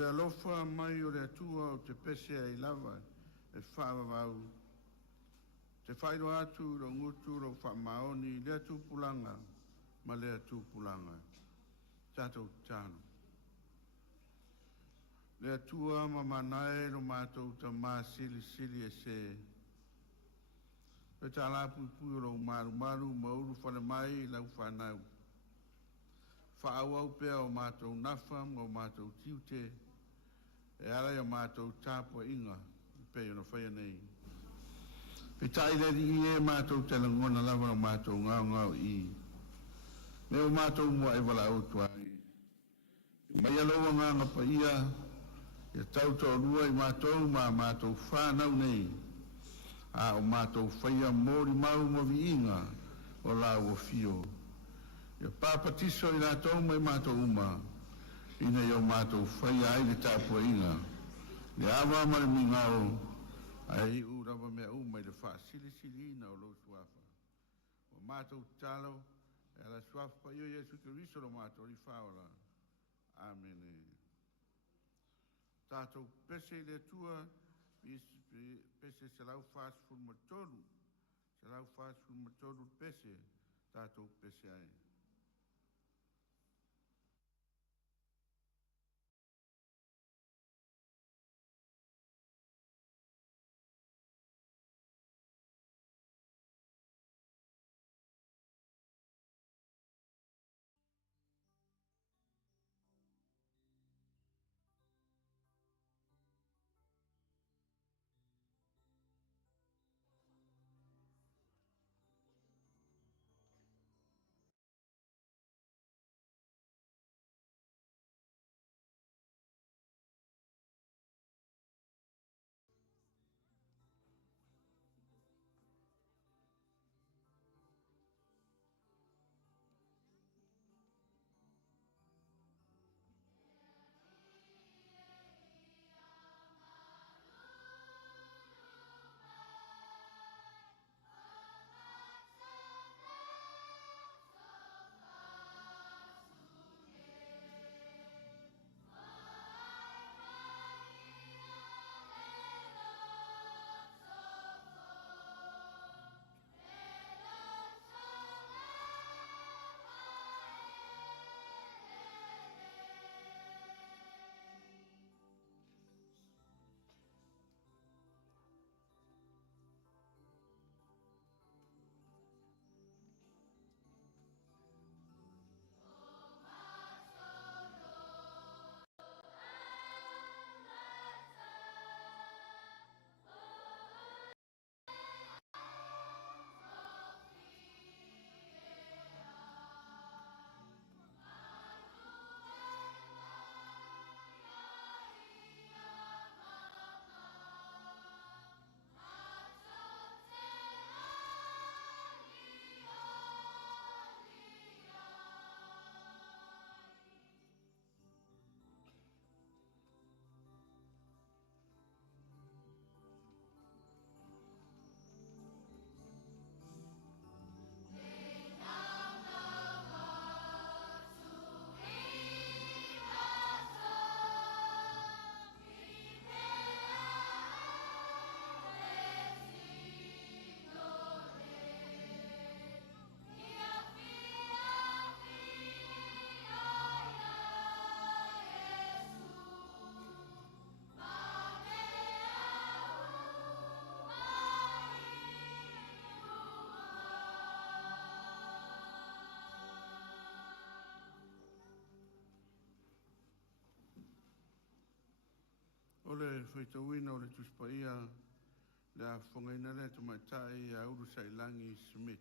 le alofa mai o le atua o te pese ai lava e whaavavau. Te whairo atu ro ngutu ro whamaoni le atu pulanga ma le atu pulanga. Tātou tāno. Le atua ma manae ro mātou ta mā sili sili e se. E tā lapu pui ro maru maru mauru whane mai lau whanau. Whaau au pea o mātou nafa o mātou tiute. E alai o mātou tāpua inga. Pea no whaia nei. Pe tai redi i e mātou te langona lava o mātou ngau ngau i. Me o mātou mua e wala au tuai. Mai aloa nganga pa ia. Ia tau tau rua i mātou ma mātou whanau nei. A o mātou whaia mōri mau mo vi inga o la o fio. Ia pāpatiso i rātou mai mātou uma. Ina i o mātou whaia ai le tāpua inga. Le awa mara mi ngau. Ai urawa mea uma i le wha sili sili ina o lo suafa. O mātou talo, e la suafa pa io Jesu Kiriso lo mātou i whaola. Amen. Tātou pese le tua, pese se lau whaas fulmatoru. Se lau whaas fulmatoru pese, tātou pese ai. Ole whaitawina o le tuspaia le a whangaina le to maitai a uru sailangi Smith.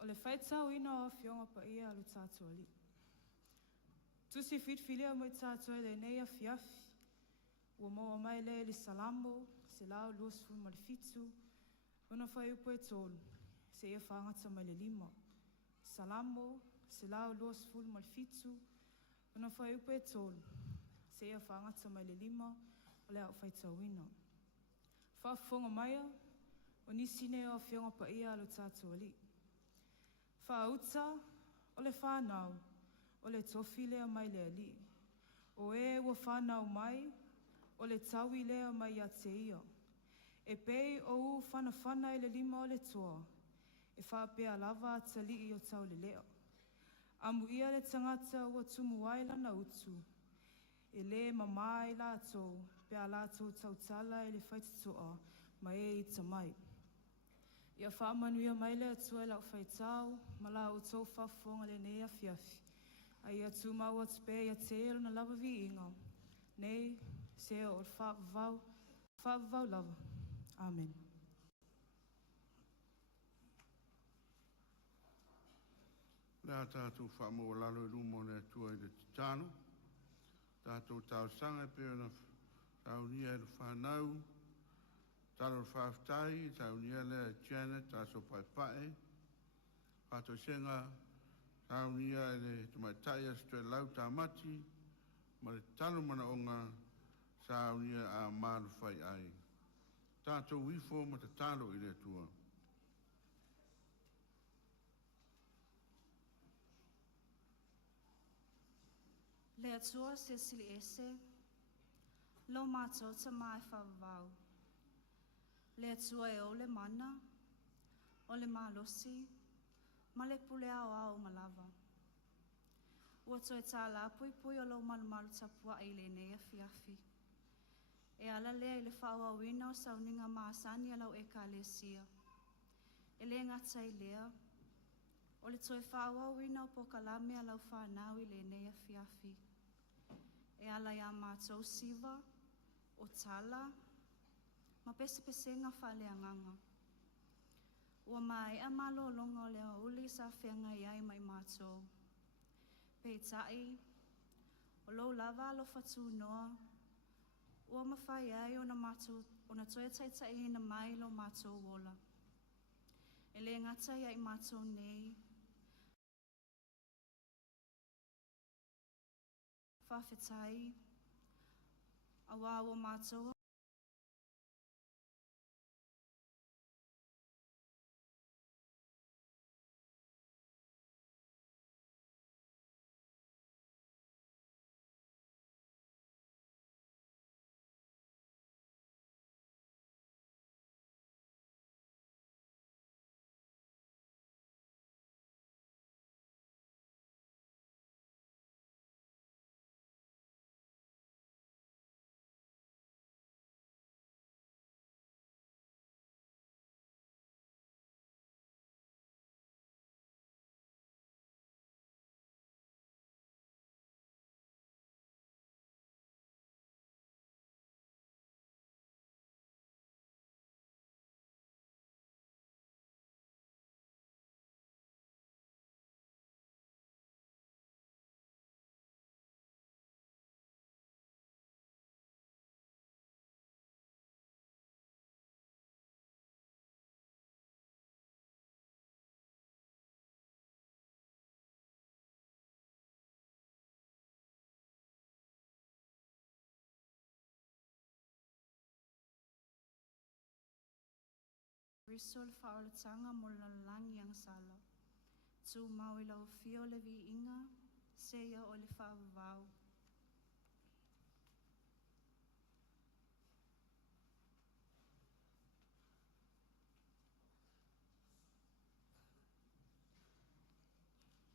O le whaitawina o whionga pa ia alu tātua li. Tusi whitwhilia mo i tātua le nei a fiafi. Ua maua mai le salamo, se lao luosfu ma le fitu. Una whai upo e tolu, se ia whangata mai le lima. Salamo, se lao luosfu ma le fitu. Una whai upo e tolu, se ia whangata mai le lima. O le au whaitawina. Whaafonga maia, o nisine o whionga pa ia alu tātua li. whaauta o le whanau o le tofi lea mai le ali. O e ua whanau mai o le taui lea mai a te ia. E pei o u whana i le 5 o le toa. E whapea lava atali i o tau le leo. Amu ia le tangata ua tumu waila na utu. E le mamai lātou, pea lātou tautala e le whaititoa ma e i tamai. Ia whaamanuia mai le atua e lau whaitau, ma la o tau whafonga le nei a fiafi. A ia tu mau at pe ia te ero na lava vi inga. Nei, se o whaavau lava. Amen. Nā tātou whaamo lalo i rumo le atua i le titano. Tātou tau sanga pe ona tau nia e le whanau. Talo whaaftai, tau nia le Janet, tātou pai pae. Tātou senga, tau nia e le tumaitai astu e lau tāmati. Ma le talo mana onga, tau nia a maru whai ai. Tātou wifo ma te talo i le atua. Le atua se sili ese, lo mātou ta mai whawau. Le atua e o le mana, o le malosi, ma le pule au au malava. Ua toi tā la pui pui o lo malu tapua i le nei a fiafi. E ala lea i le whaawawina o sauninga maasani alau e ka le sia. E le ngata i lea, o le toi whaawawina o pokalame alau whanau i le nei a fiafi. E ala ia mātou siva, o tala, ma pese ngā whaleanganga. Ua mai a malo longa o lea uli sa whenga iai mai mātou. Pei tai, o lo lava lo fatu noa, ua mawhai ai o na mātou, o na toia taitai na mai lo mātou wola. E le ngata iai mātou nei, whawhetai, a wawa mātou. Risol whaolatanga mo lalangi ang sala. Tu mau i lau fio le vi inga, seia o le whaavau.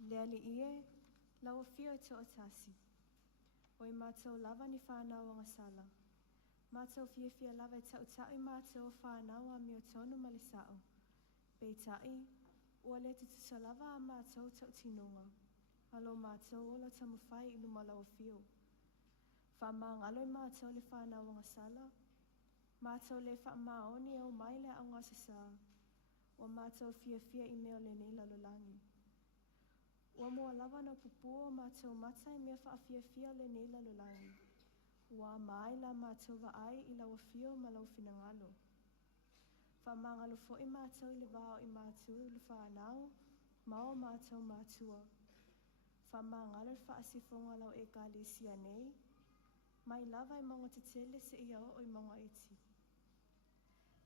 Lea li ie, lau fio e te o tasi. O i mātou lava ni whanau anga sala. Mātou fia lava e tau i mātou whanau a mio tonu malisao. Pei tai, ua le te tusa lava a mātou tau tinonga. Alo mātou o la tamu whai inu malau fio. Whamang alo i mātou le whanau anga sala. Mātou le whamaoni au mai le au ngasasa. Ua mātou fia i meo le nei lalolangi. Ua mua lava na pupu o mātou mata i mea wha le nei lalolangi. Ua mai la mātou wa ai i lau fio ma lau finangalo. Whamangalo fo i mātou i le vāo i mātou i le whanau, mao mātou mātua. Whamangalo i whaasifonga lau e kālisia nei, mai lava i maunga te tele se ia o i maunga eti.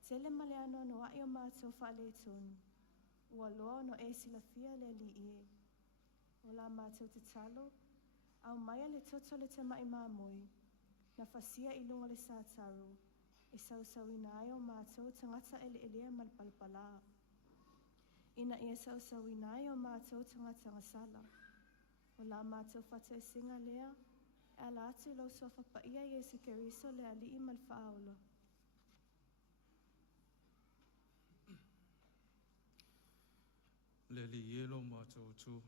Tele male ano no ai o mātou whaale tonu. ua loa no e silafia le li e. O la mātou te talo, au maia le toto le te mai māmoi, na fasia I lunga le sātaru, e sausawina ai o mātou tangata ele elea malpalpala. Ina ia sausawina ai o mātou tangata ngasala. O la mātou fata e singa lea, e ala atu lau sofa pa ia Yesu Keriso le alii malfaaolo. Le li yelo mātou tu.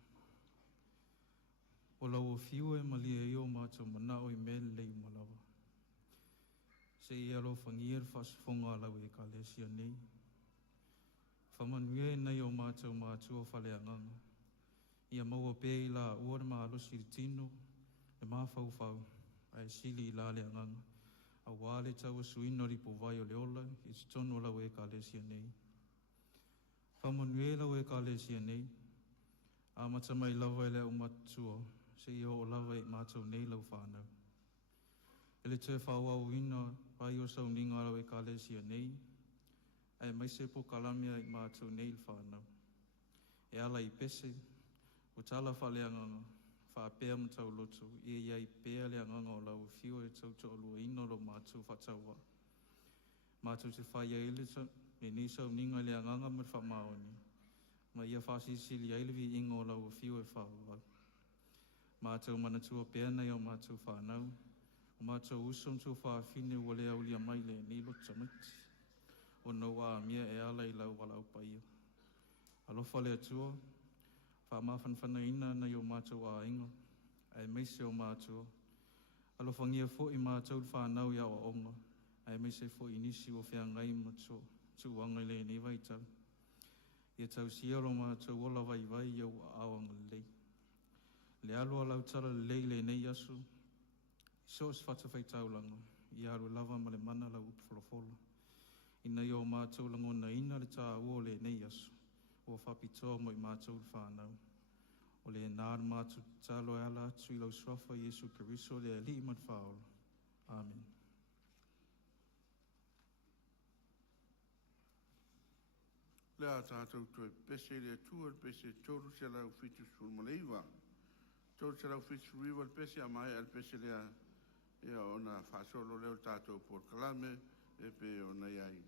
O lau o fiu e malia I o mātou mana o I mele lei malawa. Se I alo whangier whasfonga lau e ka lesia nei. Whamanuia nei o mātou o whale anganga. Ia maua pē I la uare maa alosi I tino, le maa whau, ai sili I la le anganga. A wale tau a suino ripo vai o le ola, I tono lau e ka lesia nei. Whamanuia lau e ka lesia nei. A matamai lawa ele au matua, se I o lawa I mātou nei lau whānau. Ele te whāwau ina, pai o sau ninga lau e ka lesia nei. Ai mai se po kalamia I mātou nei whānau. E ala I pese, o tala whaleanganga, whāpea matau loto, iai pēa leanganga o lau whio e tau to alua ino lo mātou whataua. Mātou te whaia ele e nisau ninga leanganga me whamaoni. Ma ia whasisili ailevi inga o lau whio e whāwau. Mātou manatua pēa nei o mātou whānau, o mātou usom tu whāwhine ua lea ulia mai le ni lota miti. O noa mia e ala I lau walau paia. Alofa le atua, whamawhanwhana ina nei o mātou a ingo, ai meise o mātou. Alofa ngia fo I mātou whanau ia o onga, ai meise fo I nisi o whea ngai matua, tu wanga le ni waitau. Ia tau siaro mātou ola vai iau awanga lei. Le aloa lau tala le nei asu, so is whatawhai taulanga, I aru lava ma le mana lau upfolofolo. Ina I o mātou langona ina le tā ua le nei asu, o whapitoa mo I mātou whānau. O le nāra mātou tālo e ala atu I lau swafa Yesu Keriso le li I matwhaolo. Amen. Lea tātou toi pese le tua pese toru se lau fitu sulmaleiva. Toru se lau fitu riva pese a mai al pese lea ia ona whasolo leo tātou por kalame e pe ona iai.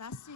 Tasi.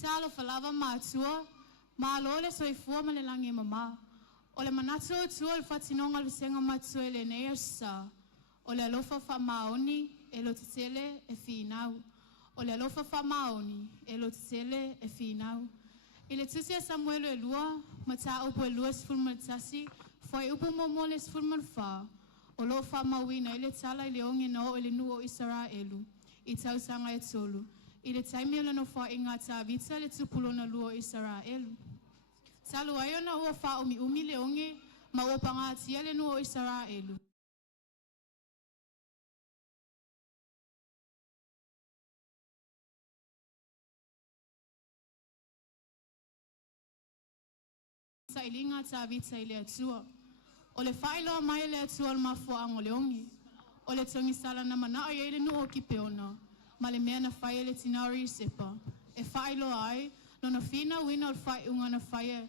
Talo falava matua, malo le soifua ma le langi mama. O le manatu o tua le fatinonga le senga matua e le neia sa. O le alofa fa maoni e lo titele e finau. O le alofa fa maoni e lo titele e finau. I le tusi a Samuelo e lua, ma ta upu e lua sfulman tasi, foi upu momo le sfulman fa. O lo fa mawina i le tala i le onge no i le nu o Israelu. I tau sanga e tolu. I le taimi o le no fa i ngā tā vita le tupulo na lua o Israelu. Salu ayo na ua fa umi le onge, ma ua panga atia le nu o Israelu. Sa ilinga tā vita i le atua. O le whailo mai le atua le mafua ang o le ongi. O le tongi sala na mana i le nu o ki peona. Ma le mea na whaia le tinauri i sepa. E whailo ai, no na whina wina o le whai unga na whaia.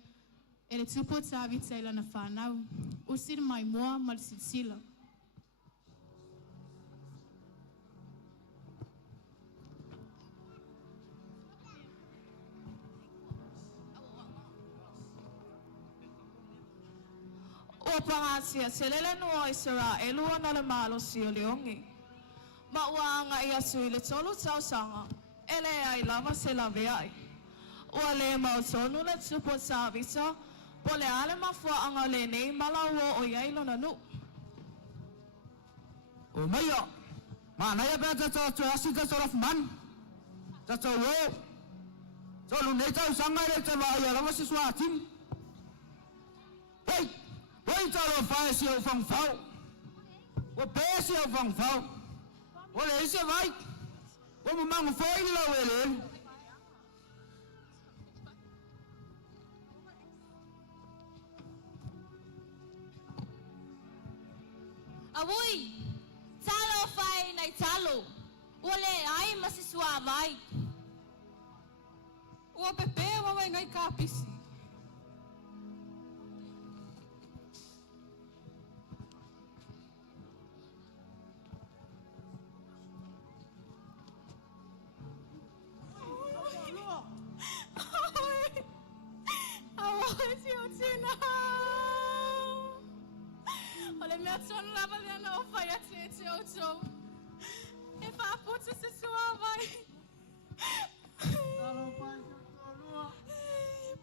E le tupo tā vita i lana whanau. Usir mai moa ma le sitsila. O pangasia selele no o Israelu na le malo si o leongi. Ma ua anga ia sui le tolu tau sanga. Ele ai lava se lave ai. Ua le mau tonu le tupo sa visa. Po le ale mafua anga le nei malaua o iailo na nu. O maio, ma na ia beta to asi ka sorof man. Ta to wo. To lu nei tau sanga le te va ia lava se swa tim. Hey! Wait till fire seal from foul. What bear seal from foul? What is it right? What among 4 low? Awui, talo fai nai talo. Ole ai masiswa mai. Ua pepe wa wai ngai kapisi. Ole mea tonu lava le ana o whai ati e te autou. E whaaputu se sua vai.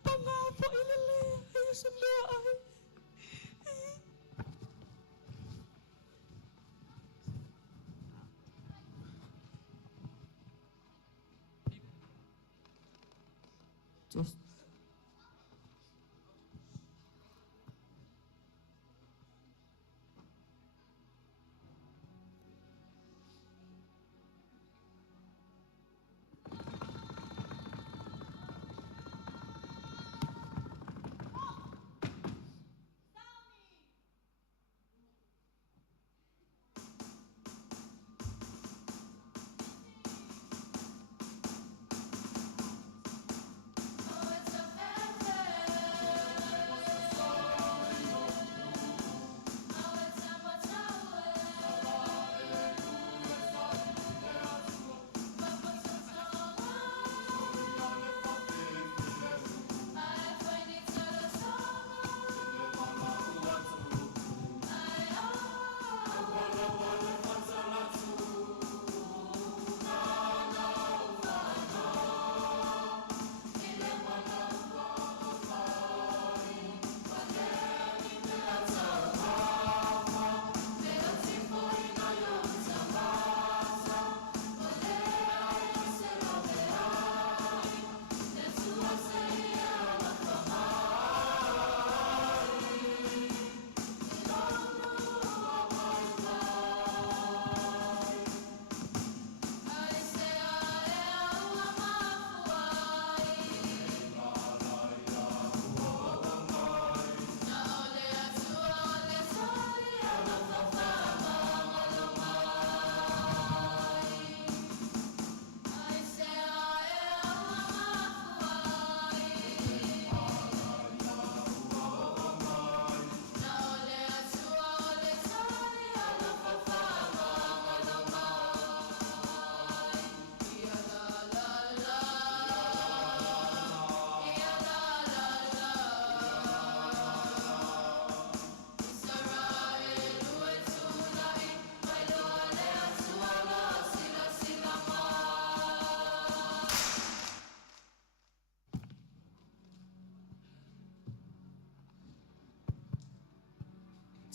Panga po ilele, e usu lua ai. Just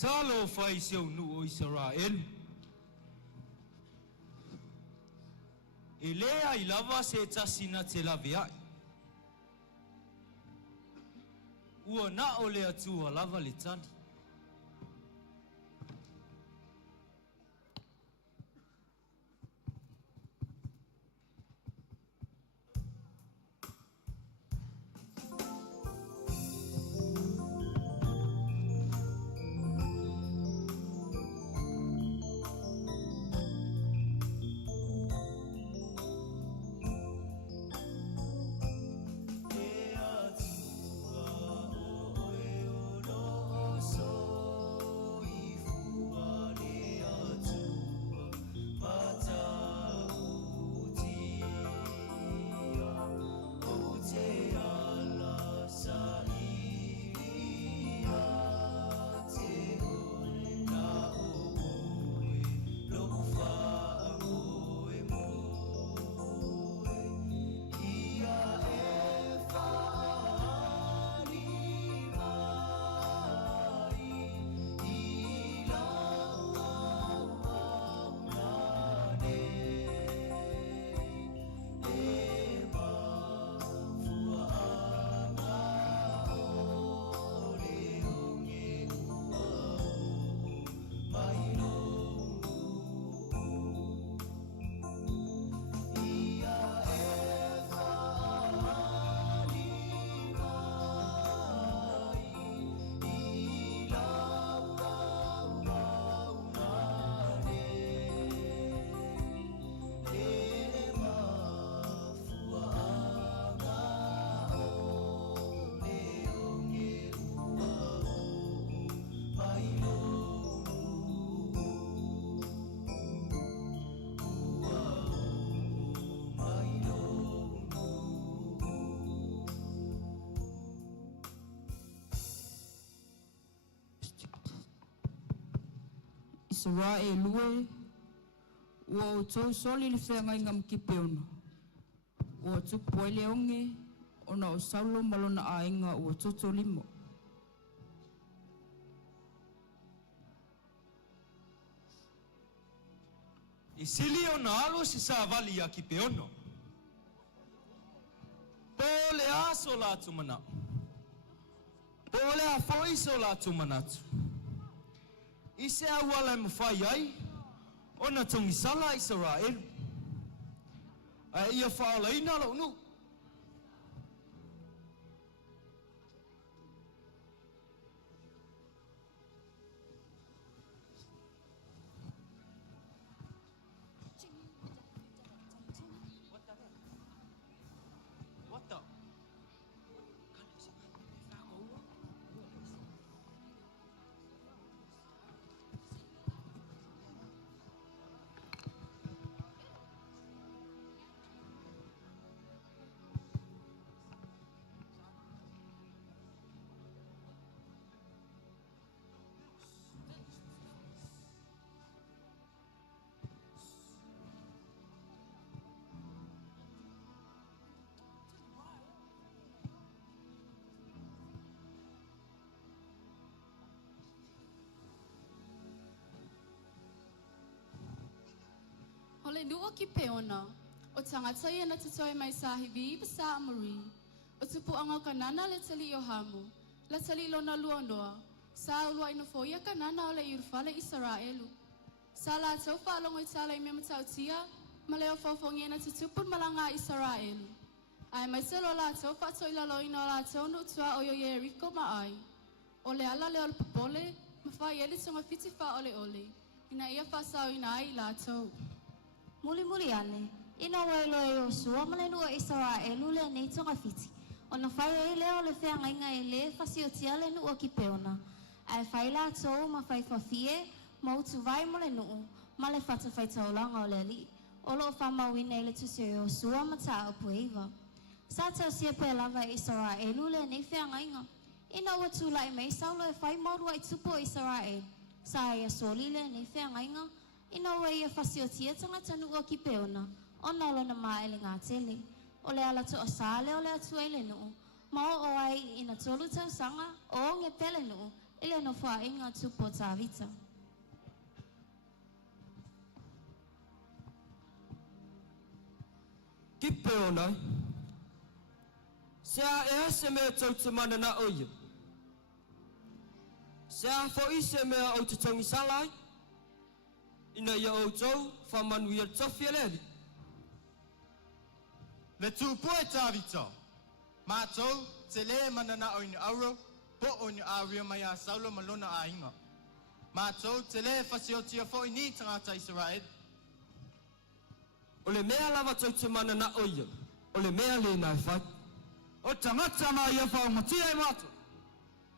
Talo fai siau nu o Israel. Elea I lava se tasina te lavea. Ua na o le atua lava le tani. Israel lue ua o tau soli le whenga inga mkipe ono. Ua tupu ele onge ona o saulo malona a inga ua toto limo. I sili o na alo si sa vali a ki peono. Pole a so la tu mana. Pole a foi so la tu manatu. I se a wala mawhai ai, o na tongi sala Israel. A ia whaola ina lo nu. Ole nua ki peona, o tangata ia na tutoe mai sahibi i sa amari. O tupu anga kanana le tali o hamu, le tali lo na luanoa, sa ulua ino foia kanana o le iurfale Israelu. Sa la tau whaalongo I tala I me matau tia, ma leo whawhongi na tutupun malanga Israelu. Ai mai se lo la tau whato I lalo ino la tau no tua o yo Yeriko ma ai. O le ala leo le popole, ma whai ele tonga fiti wha ole ole. Ina ia whasau ina ai la tau. Muli muli ane, ina wailo e o sua malenu o Israelu le nei tonga fiti. O na whai e leo le whea ngainga e le whasi o tia le nu o ki peona. Ai whai la tau ma whai whawhie, ma utu vai mo le nuu, ma le whata whai taulanga o le li. O lo wha mawina e le tusi o sua ma ta o pueiva. Sa tau sia pe lava e Israelu le nei whea ngainga. Ina ua tula e mei saulo e whai maurua I tupo Israel. Sa e a soli le nei whea ngainga. Ina ua ia whasi o tia tanga tanu o ki peona, o nalo na maa ele ngā tele. O le ala to o sāle o le atu e le nuu, ma o ai ina tolu tau sanga, o nge pele nuu, ele no fa inga tupo tavita. Kipe ona. Sea e se me tau te mana na oia. Sea fo i se me au te tongi salai. Ina ia o tau fa manu ia tofi aleri. Le tūpua e tāwita. Mātou, te le manana o ni auro, po o ni awia mai a saulo malona a inga. Mātou, te le fasiotia fo i ni tangata Israel. O le mea lava tau te mana na oia. O le mea le nai whai. O tangata na ia whao matia e mātou.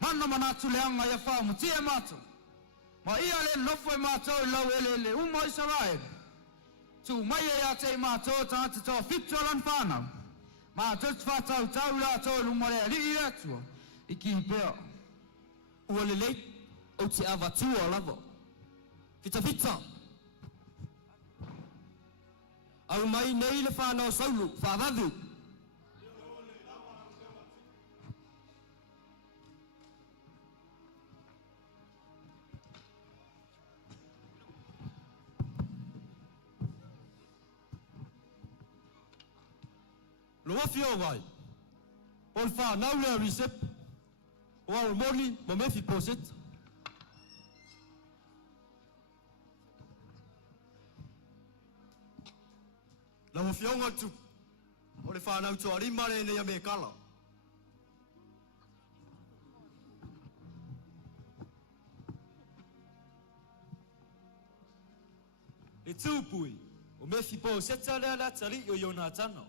Mana manatu leanga ia whao matia e mātou. Ma ia le nofo e mātou e lau ele le uma Israel. Tu mai e a te mātou tangata tō whitu alan whānau. Mātou te whātau tau la tō lumare a li i atua. I ki pēo. Ua le lei o te awa tua lava. Fita fita. Au mai nei le whānau saulu, whāwadu. Loa fio vai. O le whānau lea risep. O au moni mo me fi poset. Loa fio ngatu. O le whānau tua rimare nei a me kala. E tūpui. O me fi poseta lea la tali o iona tano.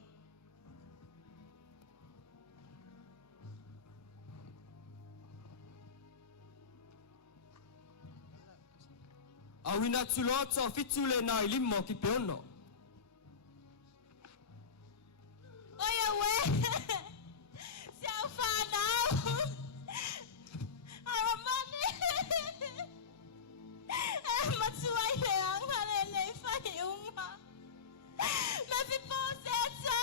Au ina tuloa tō fitu le nai limo ki peono. Oia we! Se au whanau! Aramani! E matua i le anga le nei whai unga. Me whipo seta!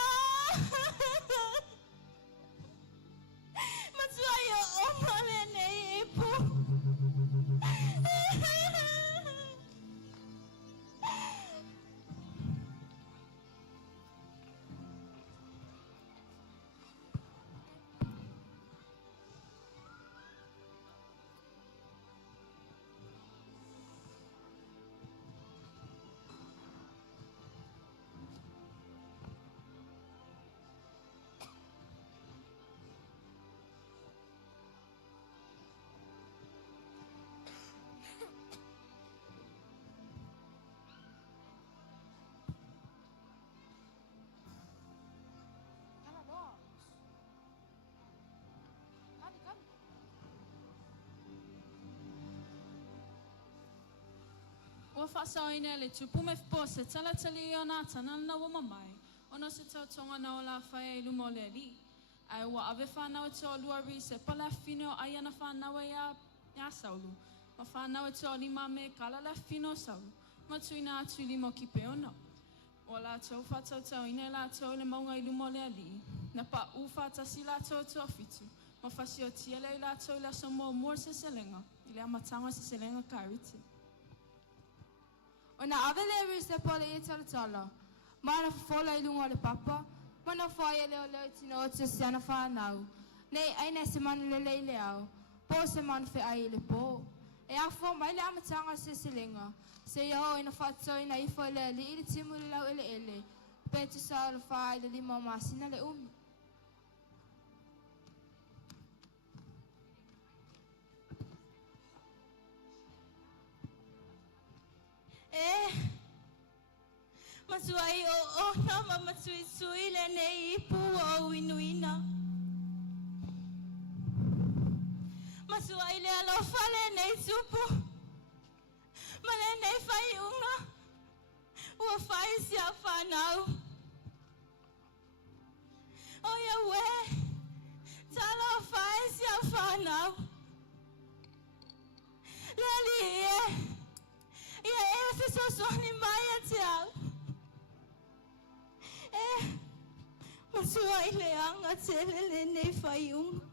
Matua i o oma le nei ipu. Ua whasaoina le tupu me whipo se tala tali o nā tana na wama mai. Ono se tautonga na o la whae i lumo le li. Ai ua ave whanau e tō luari se pala whino ai ana whanau e a saulu. Ma whanau e tō lima me kala la whino saulu. Ma tuina atu limo ki peono. Ua la tau whatau tau ina la tau le maunga i lumo le li. Na pa u whatasi la tau tō fitu. Ma whasio tia le la tau la somo mua se selenga. I le amatanga se selenga kariti. O na ave le ri se pole e tala tala. Mana fola i lunga le papa. Mana whaia leo leo tino o te siana whanau. Nei aina se manu le leile au. Po se manu fe ai le po. E afo mai le amatanga se selenga. Se iao ina whatau ina ifo le li ili timu le lau ele ele. Pentu sa le whai le lima masina le umi. Masuai o na mama sui le nei ipu o inuina. Masuai le alofa le nei supu. Ma le nei fai unga. Ua fai si a whanau. Oia we. Tala fai si a whanau. Lali e. Ia e fiso soni mai a te au. Masuai le anga tele le nei whai unga.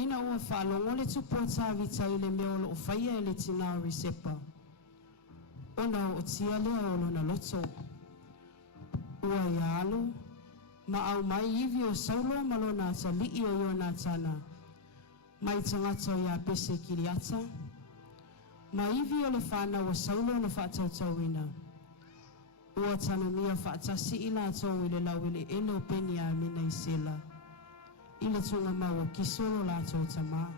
Ina ua whaalongo le tupo tāwita i le mea o loo whaia e le tina o risepa. Ona o tia lea o lona loto. Ua ia alu, ma au mai iwi o saulo malona ata lii o iona tana. Mai tangata o ia pese kiriata. Ma iwi o le whana o saulo na whaatautauina. Ua tanu mia whaatasi ila atou i le lau i le ele o peni a mina i sela. I le tunga mau o kisolo la atou tamaa.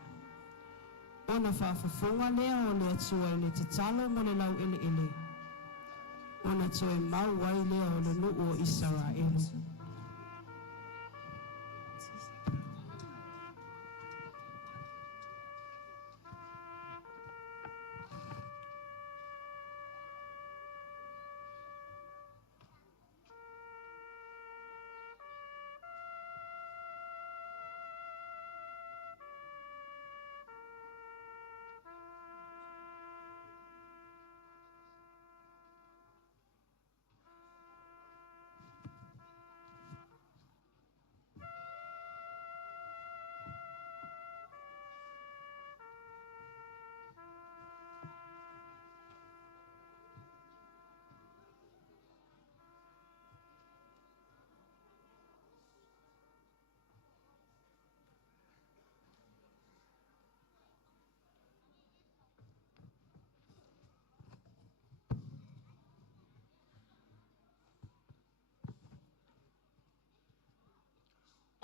Ona whaafafonga lea o le atua i le tatalo mo le lau ele ele. Ona toe mau wai lea o le nuu o Israelu.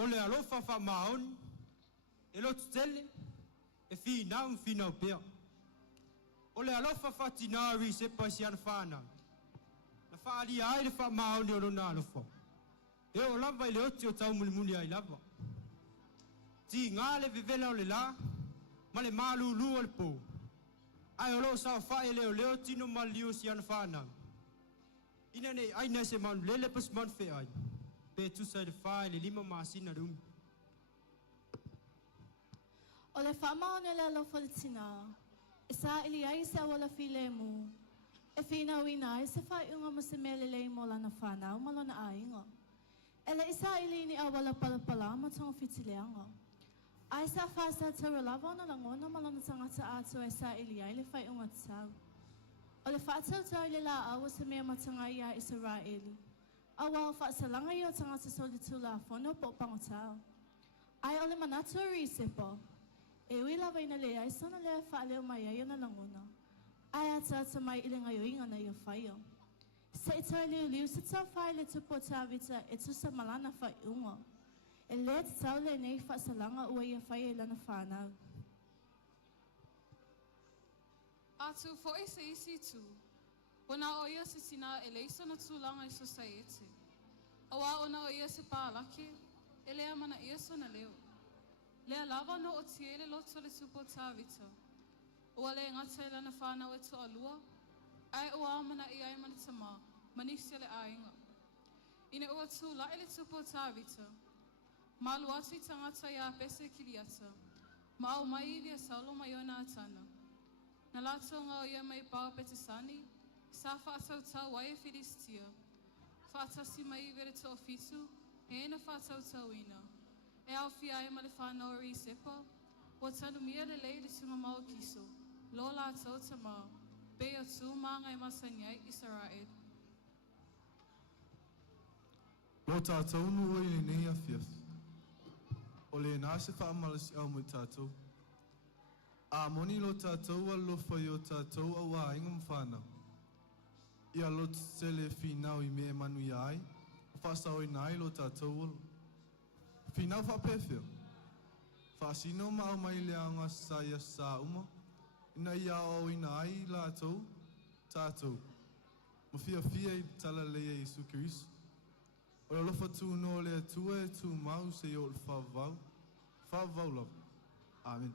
O le alofa wha maon, e lotu tele, e whina o pea. O le alofa wha tinari se paisi ana whana. Na wha ali ai le wha maon e o lona alofa. E o lava i le oti o tau muli ai lava. Ti ngā le vivela o le la, ma le malu lu o le po. Ai o lo sa wha e leo tino malio si ana whana. Ina nei aina se maun lele pas man fe ai. Pe tu sai le fai le lima masina rum. O le whamao ne la lofa le tina, e sa ili ai se awala file mu, e whina wina e se whai unga mo se mele lei mo lana whanau ma lona a inga. E le isa ili ni awala palapala ma tonga whitileanga. Ai sa whasa tara lava ona langona ma lana tangata ato e sa ili ai le whai unga tau. O le whaatau tau le la awa se mea matanga ia Israeli. Awa o whaasalanga i o tangata solitula whono po pangotau. Ai o le manatua sepo. E ui lawa ina le ai sana le whaaleo mai ai ana langona. Ai atata mai ili ngai o inga na i o whaia. Se i tau liu liu se tau whai le tupo tāwita e tusa malana whai unga. E le te tau le nei whaasalanga ua i a whaia i lana whanau. Atu fo se isi tu. Ona o ia se sina e leiso na tūlanga i society. Awa ona o ia se pālake, e lea mana ia so na leo. Lea lava no o tiele loto le tupo tāwita. Ua le ngata i lana whānau e toa lua, ai ua amana i ai mana tama, manisi le ainga. Ine ua tū la le tupo tāwita. Malu atu i tangata i a pese kiliata, ma au mai i lia saulo mai o nā tana. Na lato ngā o ia mai pāo petisani, sa whaatau tau wai e Filistia. Whaatasi mai vere tō fitu, e ena whaatau tau ina. E au fia e ma le whanau ri sepa, o tanu mia le lei le sunga mau kiso, lo la tau ta maa, pe o tū maanga e masanyai Israel. Lo tātou nu oi le nei a fiaf. O le nā se whaamalasi au mai tātou. A moni lo tātou a lofa i o tātou au a inga mwhanau. Ia lo tele finau i me manu i ai, whasau i nai lo tātou olo. Finau whapewhia. Whasino ma au mai le anga saia sa uma, ina ia au i nai lātou, tātou. Ma fia i tala leia Jesu Kirisu. O le lofa tū no le atua e tū mau se i o le whavau. Whavau lau. Amen.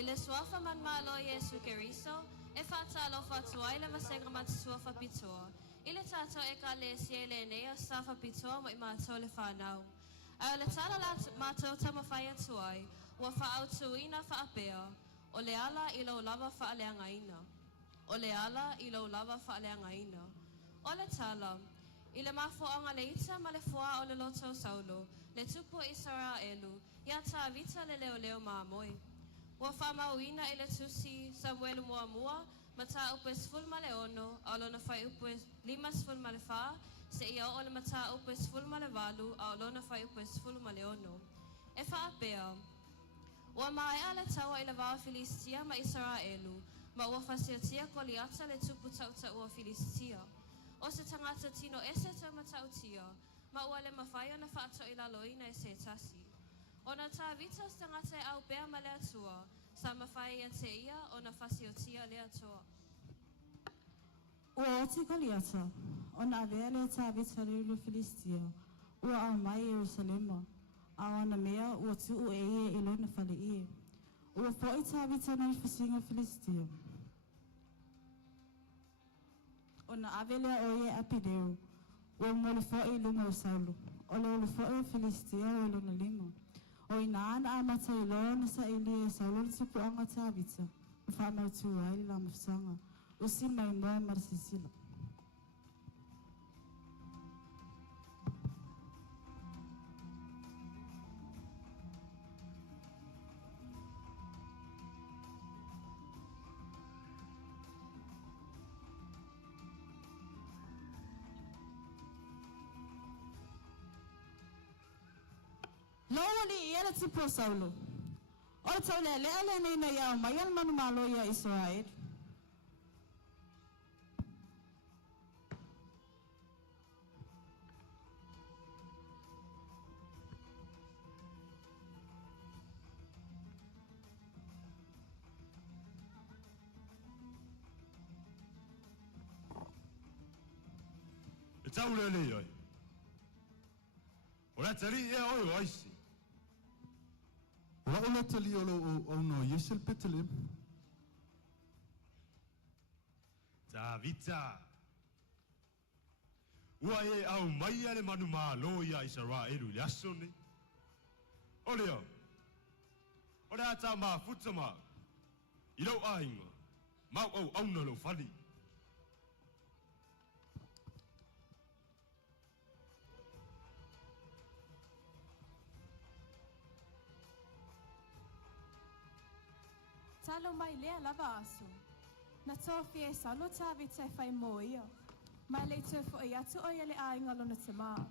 I le suafa man malo Yesu Keriso, e whaatalo whatua i le masenga matsuafa pitoa. I le tato e ka le siele nea safa pitoa mo I mātou le whanau. Ai o le tala la mātou tamawhai atuai, ua whaautu ina whaapea, o le ala I lau lava whaaleanga ina. O le ala I lau lava whaaleanga ina. O le tala, I le mafoanga le ita ma le fua o le loto saulo, le tupu Israelu, ia tā vita le leo leo maamoe. Ua whamauina I le tusi Samuelu mua mua, ma tā upes fulma le ono, a lona whai upes limas fulma le wha, se ia o le mata upes fulma le walu, a lona whai upes fulma le ono. E whaapea, ua mai ale taua I le wā Filistia ma Israelu, ma ua whasiatia koliata le tupu tauta ua Filistia. O se tangata tino ese tau matautia, ma ua le mawhai ona whaato I laloina e se tasi. Ona tā vita tangata e au bea ma le atua, sa mawhai te ia ona whasiotia le atua. Ua oti koliata, ona avea le tā vita le Filistia, ua au mai Jerusalema, a ona mea ua tuu e ie I lona whale ie. Ua fōi tā vita nei whasinga Filistia. Ona avelea o ie apideu, ua mole fōi lunga o Saulo, o le ole fōi o Filistia o lona lima. O ina ana amata I lona sa ilia e Saulo le tupu anga tā vita, o whamautu ai le la mafsanga, o si mai moa marisisila. Loa li ia le tupu o Saulo. O le tau lea le nei na iau mai al manu malo ia Israel. E tau le le ioi. O la tari e oi o aisi. Ua o la tali o no Yesel Petelem. Tā vita. Ua e au mai ale manu mālo ia Israelu le asone. O leo. O le ata mā futa mā. I lau ainga. Mau au auna lau whali. Talo mai lea lava aso. Na tofi e salo tavi te whai moia. Mai le te fo i atu o ia le ainga lona te maa.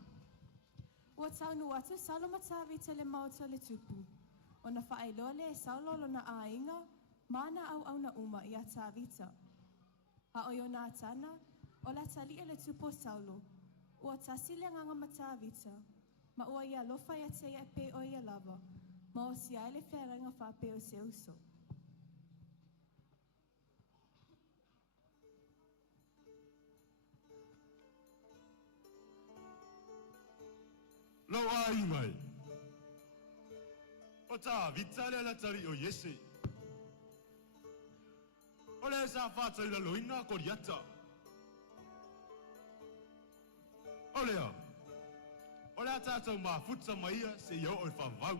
Ua taunu atu salo matavi te le mauta le tupu. O na whaai loa le salo lona ainga, mana au na uma i a tavita. A o na tana, o la tali e le tupu saulo. Ua tasi le nganga matavita. Ma ua ia lofa ia te ia pe o ia lava. Ma o si ai le wharenga wha pe o se uso. Lau ai mai. O tā vita le la tari o Yese. O le sa whātai la loina koriata. O lea. O lea tātou mā futa maia se iau o whawau.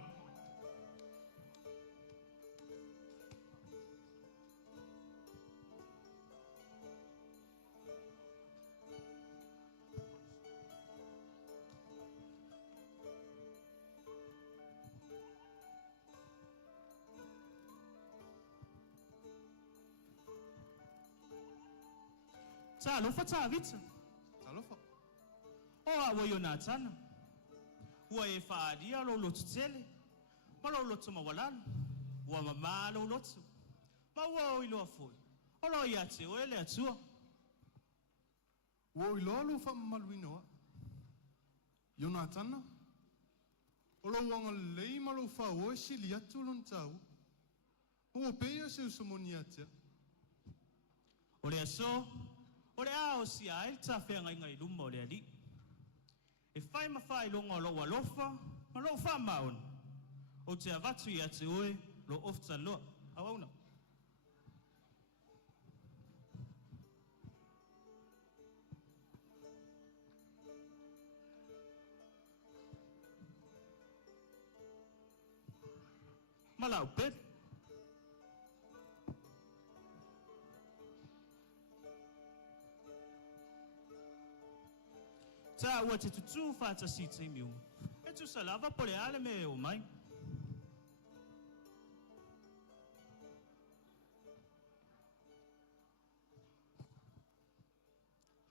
Talofa tavita. Talofa. O a wa yona tana. Ua e whaaria lo lotu tele. Ma lo lotu mawalano. Ua mama lo lotu. Ma ua o iloa foi. O lo ia te o ele atua. Ua o iloa lo wha maluinoa. Yona tana. O lo wanga lei ma lo wha o e sili atu lon tau. O pea se usomoni atia. O le aso. O le a o si a el ta whenga inga I luma o le ali. E whai ma whai longa o loa lofa, ma loa wha maon. O te avatu I ate oe, lo ofta loa. Hawauna. Malau pet. Ta ua te tutu whata si te miu. E tu sa lava pole ale me o mai.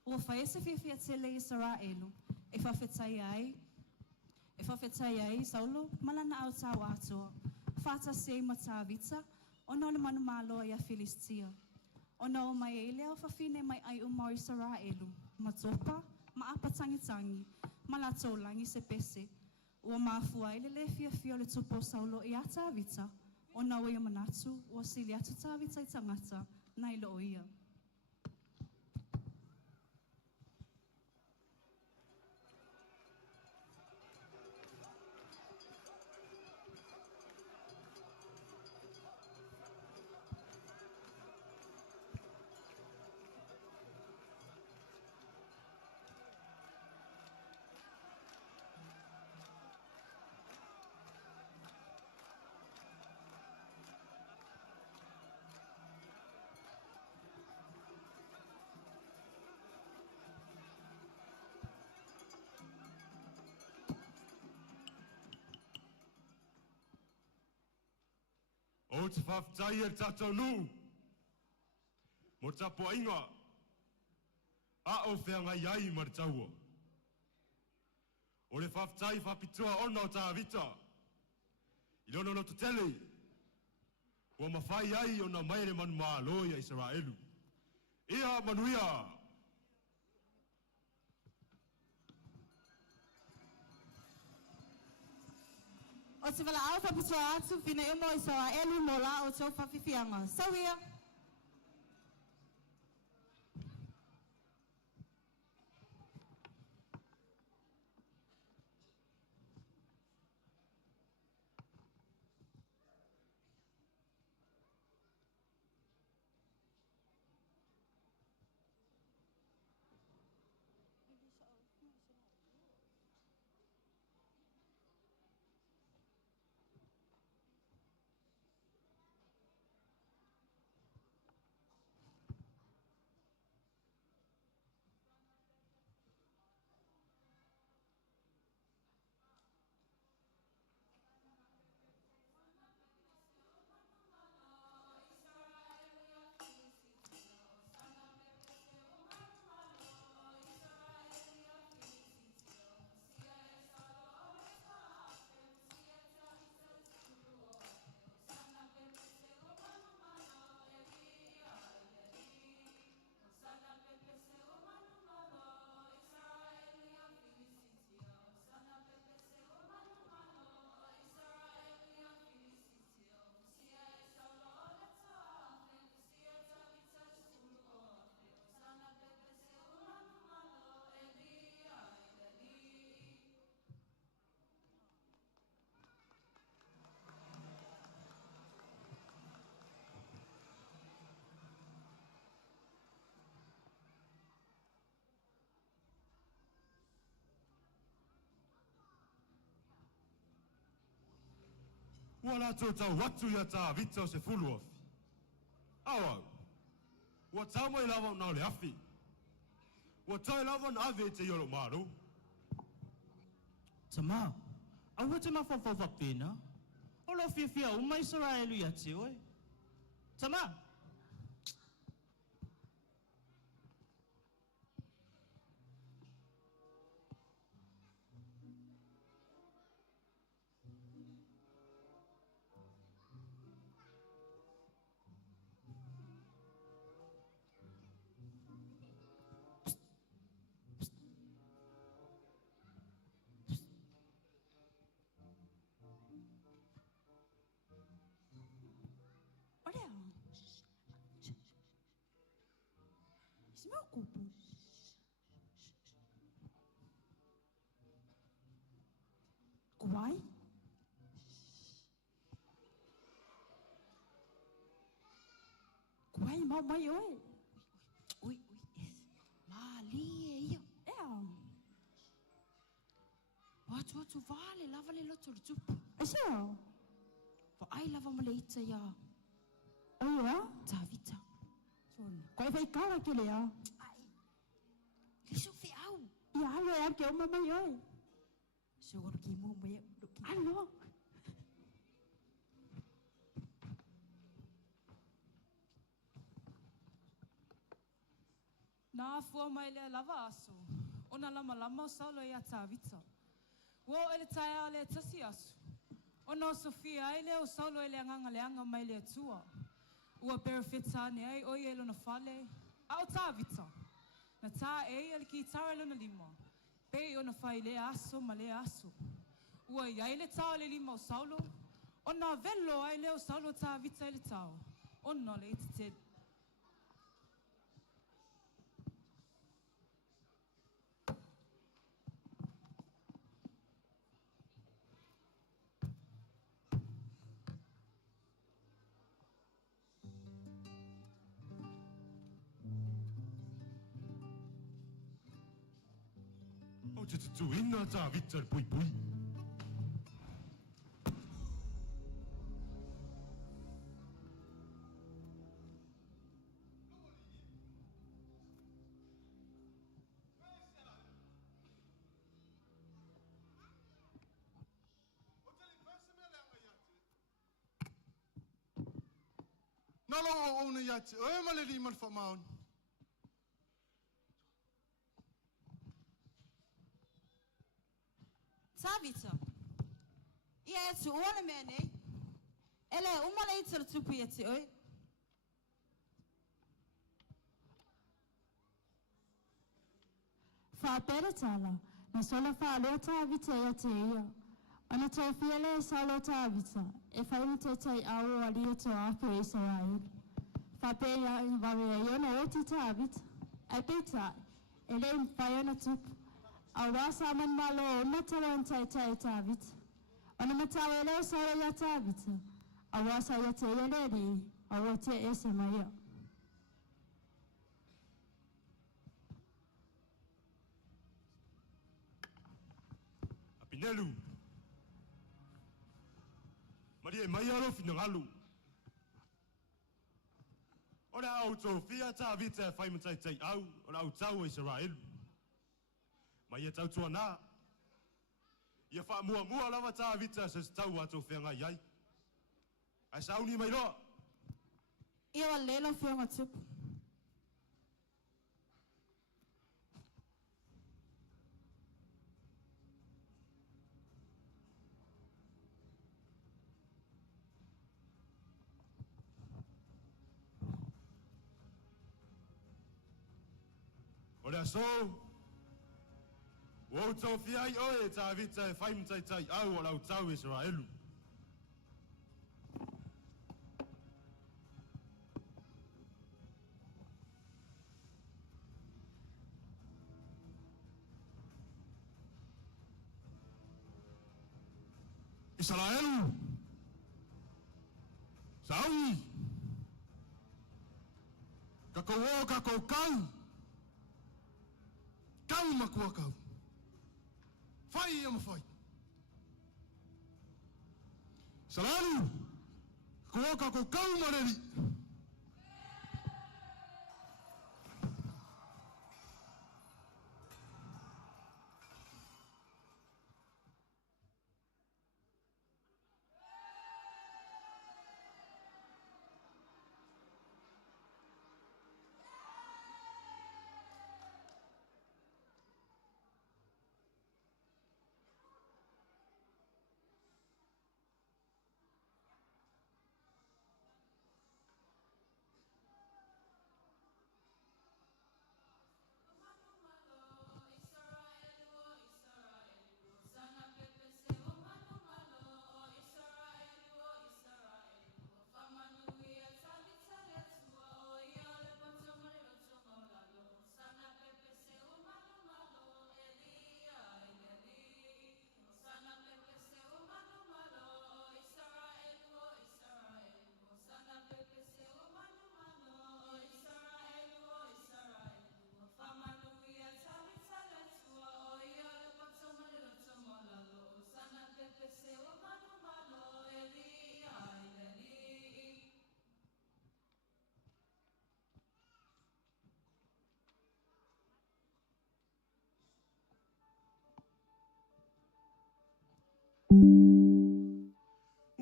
Ua whae se whiawhia tele Israelu, e whawhetai ai, Saulo, malana au tau atua, whata sei ma tā vita, ona o le manu malo ia Filistia. Ona o mai e leo whawhine mai ai umau Israelu, ma topa, ma apa tangitangi, ma la tau langi se pese. Ua mafua ele le whiawhia le tupo Saulo i a tā vita, ona o ia manatu, ua sili atu tā vita I tangata, nai lo o ia. O te whawhtai e tātou nū. Mo tapo inga. A o whianga iai mara taua. O le whawhtai whapitua ona o tā vita. I lono no tutele. Ua mawhai ai o na maere manu mālo ia Israelu. Ia manuia. O te wala au whapitua atu whina e mo Israelu mo la o tau whawhiwhianga. Sauia. Ua la tau tau watu ia tā vita o se fulu afi. Awa, ua tau mai lava na o le afi. Ua tai lava na ave te iolo maro. Tama, aua te mawhawhawha pena. O lo whiawhia uma Israelu ia te oe. Tama, Olha. Esse meu cupo. Kuai? mau mai oi. Ui, mali e ia. Ea. Watu vale, lava le loto le tupu. Asio. Pa ai lava ma le ita ia. Ai ia? Tavita. Koe fai kawa ke lea. Liso fi au. Ia alo e ake o mamai oi. So ora ki mo mai. Alo. Nā fua mai lea lava aso. Ona lama lama o saulo e a tāwita. Wo ele tae a le tasi asu. Ona o Sofia ai lea o saulo e le anganga leanga mai lea tua. Ua berefitane ai oi e lona fale. A o tāwita. Na tā e ele ki tara lona lima. Pei ona fai lea aso ma lea aso. Ua iai le tau le lima o saulo. Ona velo ai lea o saulo tāwita e le tau. Ona le iti tele. O te tutuina tā vita pui pui. Nalo o ona yati, o ma le lima fa maun. Tāwita. Ia e tu oana mea nei. Ele umala i tira tupu i ati oi. Whapere tala, na sola whaalua tāwita i ate ia. Ana tau whiele e saulo tāwita, e whainu te tai au a lia tō apu e Israel. Whapere i wawe e iona o ti tāwita. Ai peta, e le whaiona tupu. A wasa man malo o matala on tai tai tāwita. Ona matawa e leo saulo ia tāwita. A wasa ia te ia leri, a o te e se mai ia. Pinelu. Maria e mai alo fina ngalu. Ora au tō fia tā vita e whai matai tai au, ora au tau e Israel. Mai e tau tua nā. Ia wha mua lava tā vita sa tau ato whenga iai. Ai sauni mai loa. Ia wa lela whionga tupu. Ora so. Wo tō fia i oe tā vita e whai matai tai au o lau tau Israelu. Israelu. Saui. Kako o kako kau. Kau makua kau. Fai ia mawhai. Israelu. Kako o kako kau mareri.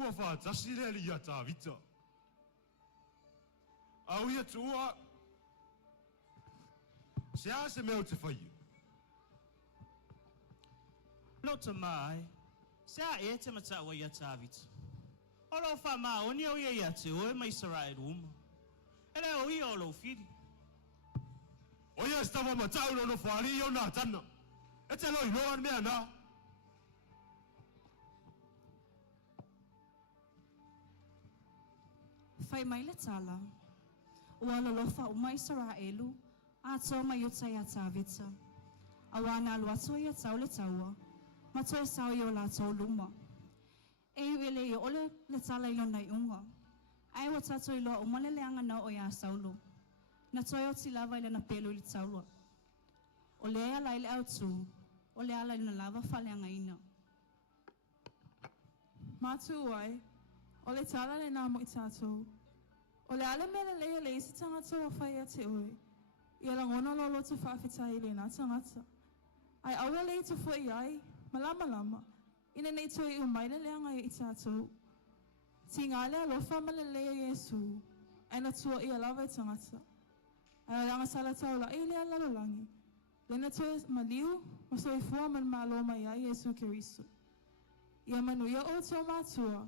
ua whaatasi le li a tāwita. Au ia tua, se a se meo te whai. Lo ta mai, se a e te mata wa ia tāwita. O lo wha maa oni o ia te oe mai sarai ruma. Ele o ia o lo whiri. O ia stawa matau no no whaari o nā tana. E te loi loan mea nā. Whai mai le tala, ua lolofa o mai Israelu, a tō mai o tai a tāwita. A wana alu ato ia tau le taua, ma tō e sao i o la tō luma. E uele i ole le tala i lona i unga. Ai wa tato i loa o male leanga na o ia saulo. Na tō o ti lava i le na pelo i le taulua. O le ea lai le au tū, o le ala i na lava whaleanga ina. Mātu ai, o le tala le nā mo i tātou. O le ale mele leia le isi tangata wa whai a te oe. I ala ngona lolo tu whaafetai le nā tangata. Ai aua le i tu fwoi ai, malama lama. Ina nei toi i umaile leanga i tātou. Ti ngā lea lofa ma le leia Yesu, ai na tua i alawa i tangata. Ai alanga sala taula i lea lalolangi. Lena toi maliu, ma soi fua man malo mai ai Yesu Keriso. Ia manuia o tō mātua,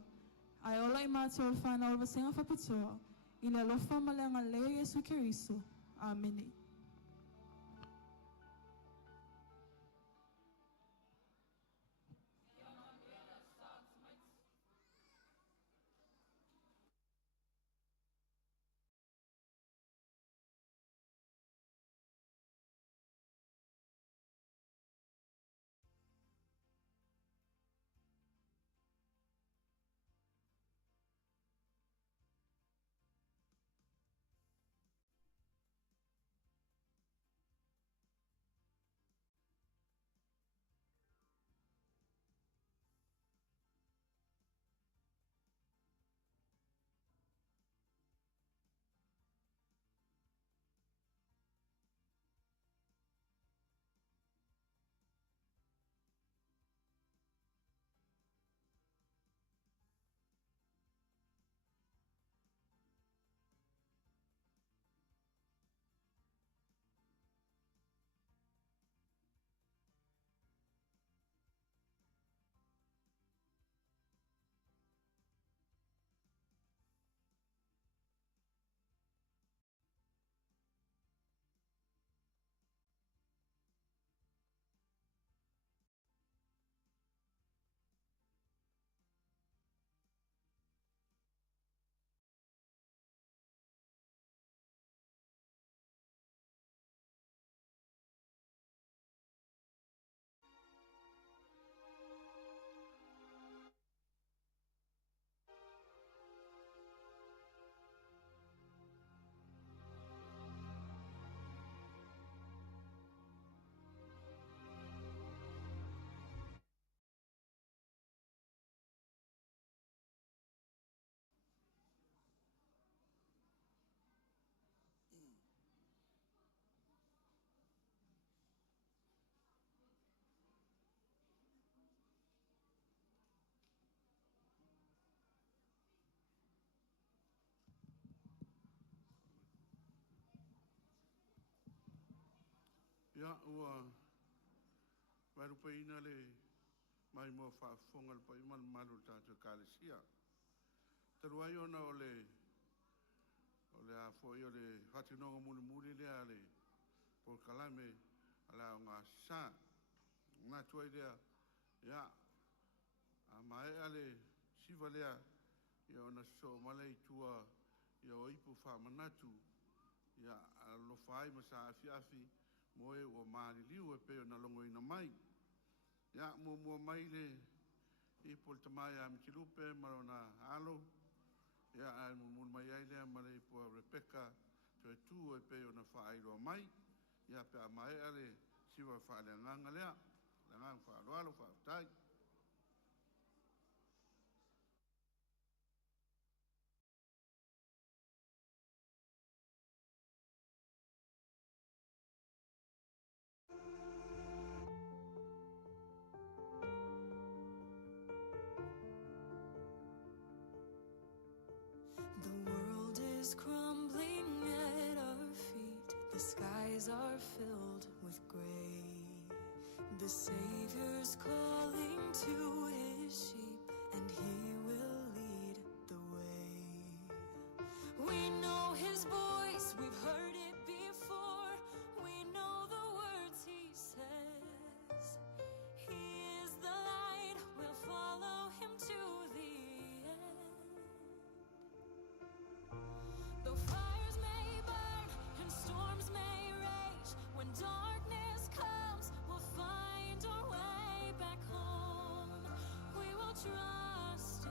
ai ola i mātua le whāna o le vasenga whapitoa, i le alofa ma le anga leo Yesu Keriso. Amene. Ia ua warupa ina le mai mo whaafonga le pai man malu tātou kālesia. Taru ai ona o le a fwoi o le hatinonga muli muli lea le por kalame ala o ngā sā. Ngā tuai lea ia a mai ale siva lea ia ona so malei tua ia o ipu whamanatu ia lo whai ma sa afi afi moe o maari liu e peo na longo ina mai. Ia mua mai le i pol tamai a Mikilupe maro na alo. Ia a mua mai ai lea mare i pua Rebecca to e tu e peo na whaairoa mai. Ia pe a mai ale siwa whaale nganga lea. Le ngang whaaloalo whaatai. The Savior's calling to his sheep, and he will lead the way. We know his voice, we've heard it before. We know the words he says. He is the light, we'll follow him to the end. Though fires may burn and storms may rage, when darkness comes, we'll find our way back home. We will trust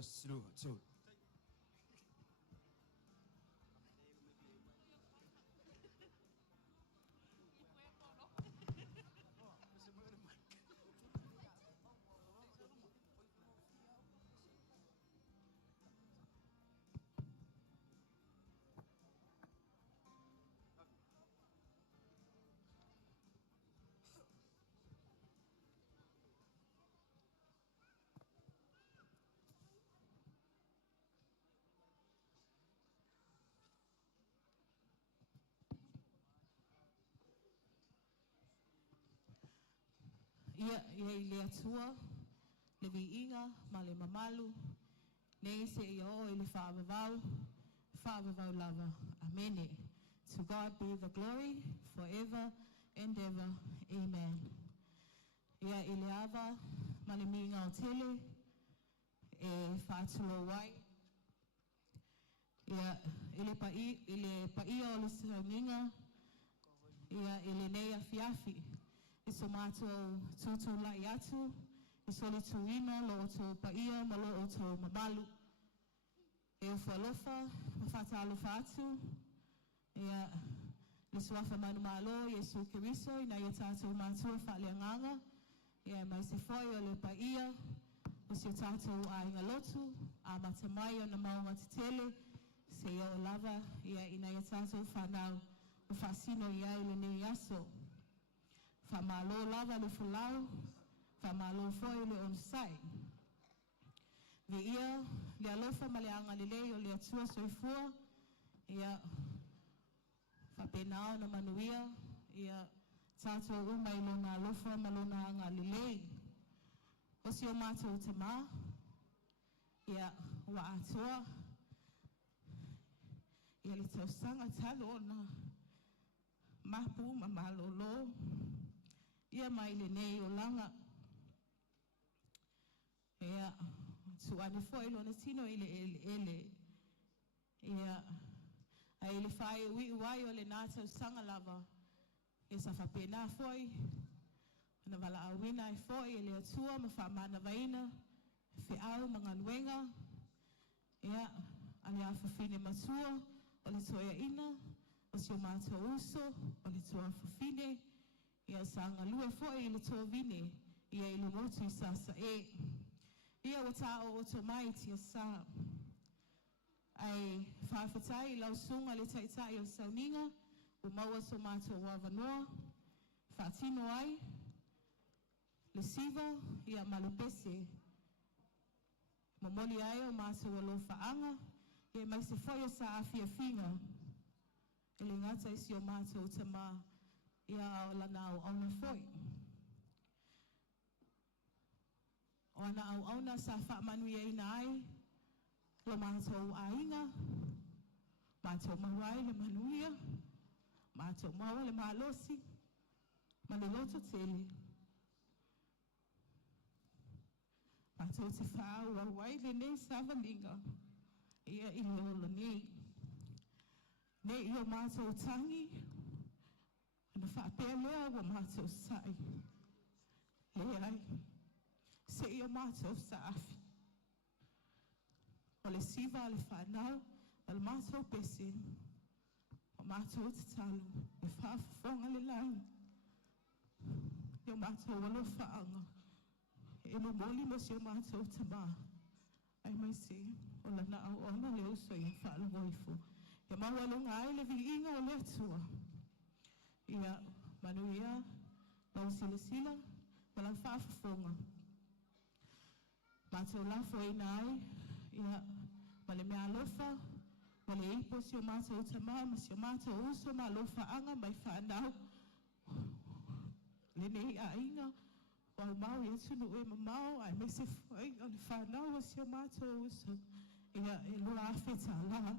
sasru so. Ia i le atua, le viinga, ma le mamalu, nei se i o i le whaavavau lava. Amene. To God be the glory forever and ever. Amen. Ia i le ava, ma le miinga o tele, e whaatulo wai. Ia i le paia o le sauninga, ia i le nei afiafi. I so mātou tūtū lai atu, i soli tuina lo o tō paia ma lo o tō mamalu. E o whalofa, ma whātālofa atu, ia le suafa manu malo, Iesu Keriso, ina ia tātou mātua whaaleanganga, ia mai se whai o le paia, o si o tātou a inga lotu, a matamai o na maunga titele, se ia o lava, ia ina ia tātou whanau, o whasino ia i le nei aso. Whamalo lava le fulau, whamalo foi le onsai. Ve ia, le alofa ma le anga lelei o le atua soifua, ia whapenao na manuia, ia tātou umai lo na alofa ma lo na anga lelei. O si o mātou tama, ia wa atua, ia le tausanga talo na mapu ma malolo, ia mai le nei o langa. Ia, tuane foi lo na tino ile ele. Ia, a ile whae ui uai o le nātau sanga lava. E sa whapena foi, na wala awina e foi, e le atua ma whamana vaina, whi au mga luenga. Ia, ale a whawhine matua, o le toia ina, o si o mātou uso, o le toa whawhine, ia sanga lue foi le tō vine, ia i le motu i sasa e. Ia o tā o oto mai tia sā. Ai whawhatai lau sunga le taitai o sauninga, o maua so mātou wawanoa, whatino ai, le siva, ia malupese. Momoli ai o mātou alo whaanga, ia mai se foi o sa awhia whinga. Ele ngata isi o mātou tama, ia o lana au auna foi. O ana au auna sa whaamanuia ina ai, lo mātou ainga, mātou mawai le manuia, mātou mawa le malosi, ma le loto tele. Mātou te whaau a wai le nei savalinga, ia i le olo nei. Nei i o mātou tangi, na whaapea lea wa mātou sai. Le ai, se i o mātou saafi. O le siva le whanau, o le mātou pese, o mātou te talo, le whaafafonga le lai. I o mātou walo whaanga, e mo moli mo si o mātou tama. Ai mai se, o lana au ona le uso i whaalongoifo. E mawalunga ai le viinga o le atua. Ia manuia, lau sila sila, walang whaafafonga. Mātou lafo i nai, ia male mea alofa, male ipo si o mātou tama, ma si o mātou uso ma alofa anga mai whanau. Le nei a inga, wau mau i tunu e mamau, ai me se fwai o le whanau o si o mātou uso. Ia e lua awheta la.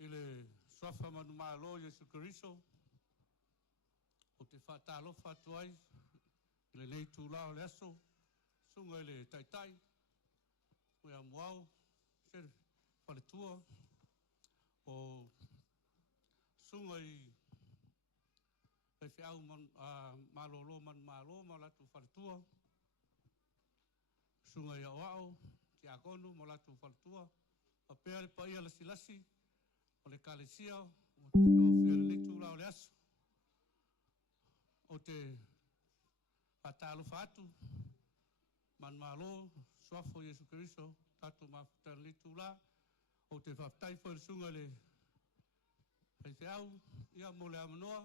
Ile sofa manu malo Yesu Keriso. O te whatalo whatuai. Ile nei tūlao le aso. Sunga ile taitai. Ue a muau. Sere whaletua. O sunga i whiau malolo man malo malatu whaletua. Sunga i awao. Ki a konu malatu whaletua. A pēr pa ia lasi. O le kalesia, o te tōwhia le tūrao le aso. O te whatalo whatu, man malo, suafo Yesu Keriso, tatu mafuta le tūra, o te whaftai wharesunga le whaiwheau, ia mo le amanoa,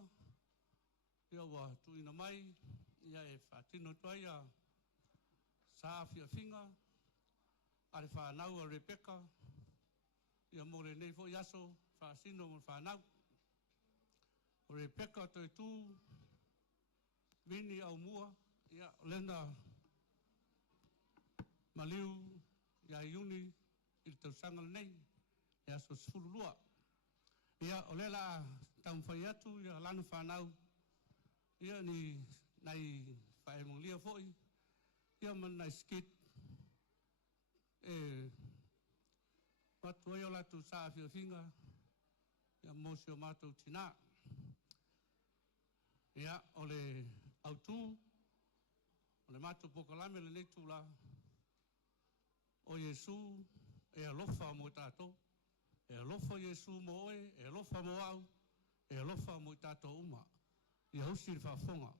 ia wa tuina mai, ia e whatino tuai a Sāwhia Whinga, are whanau a Rebecca, ia mo le nei fo yaso, whaasino mo whanau. O Rebecca toi tū, Vini au mua, ia lena maliu, ia iuni, i tau sangala nei, ia so sfululua. Ia o lela tau mwhai atu, ia lanu whanau, ia ni nai whaemongia foi, ia man nai skit, matua i o latu Sāwhia Whinga, ia mosi o mātou tina. Ia o le autū, o le mātou pokalame le nei tūla, o Yesu e alofa mo tātou, e alofa Yesu mo oe, e alofa mo au, e alofa mo tātou uma, i hausi le whaafonga.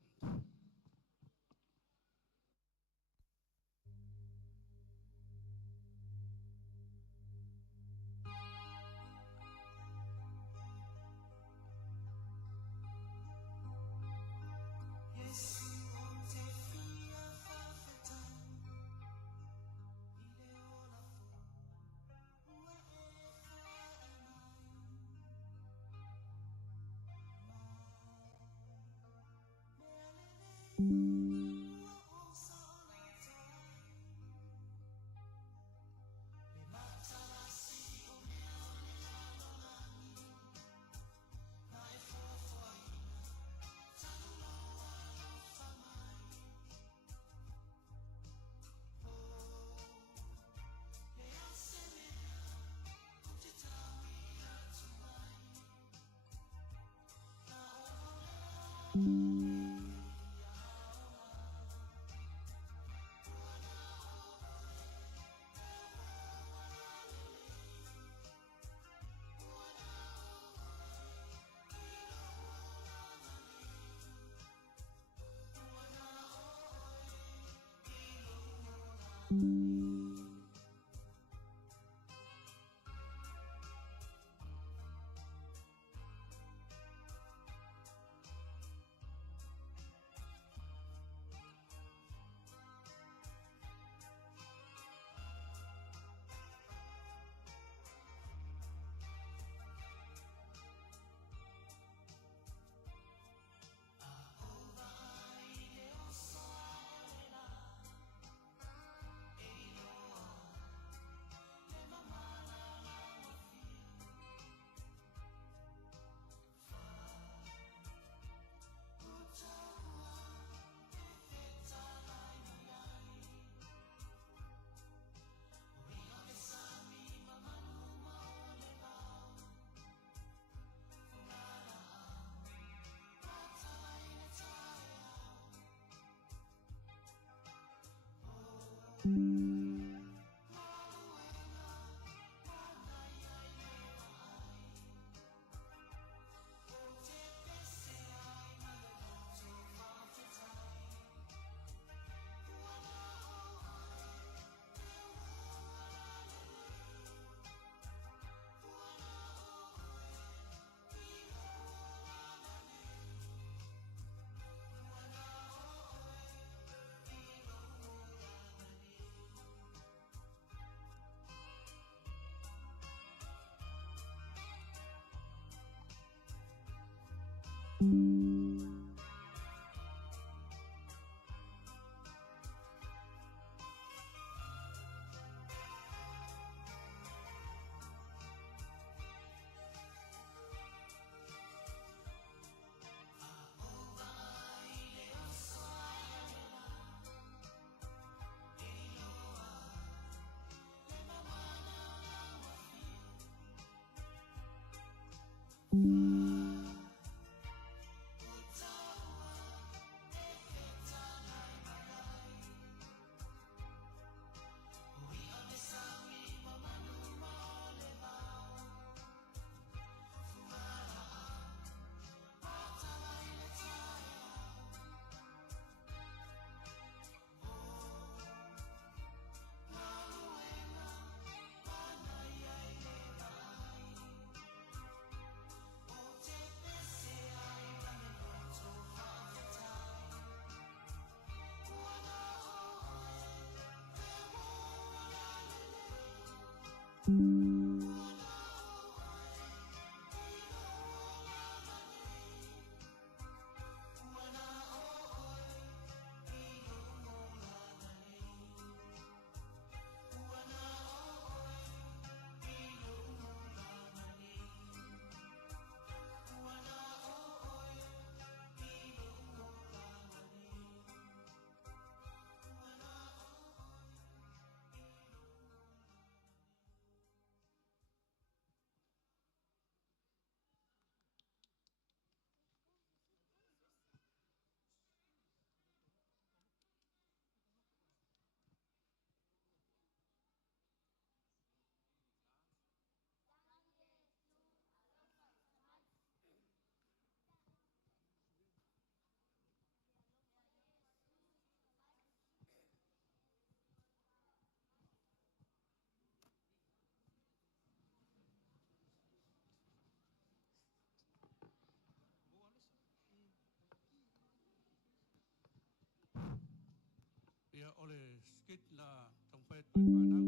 Ia ole skit la tongpai toi whanau.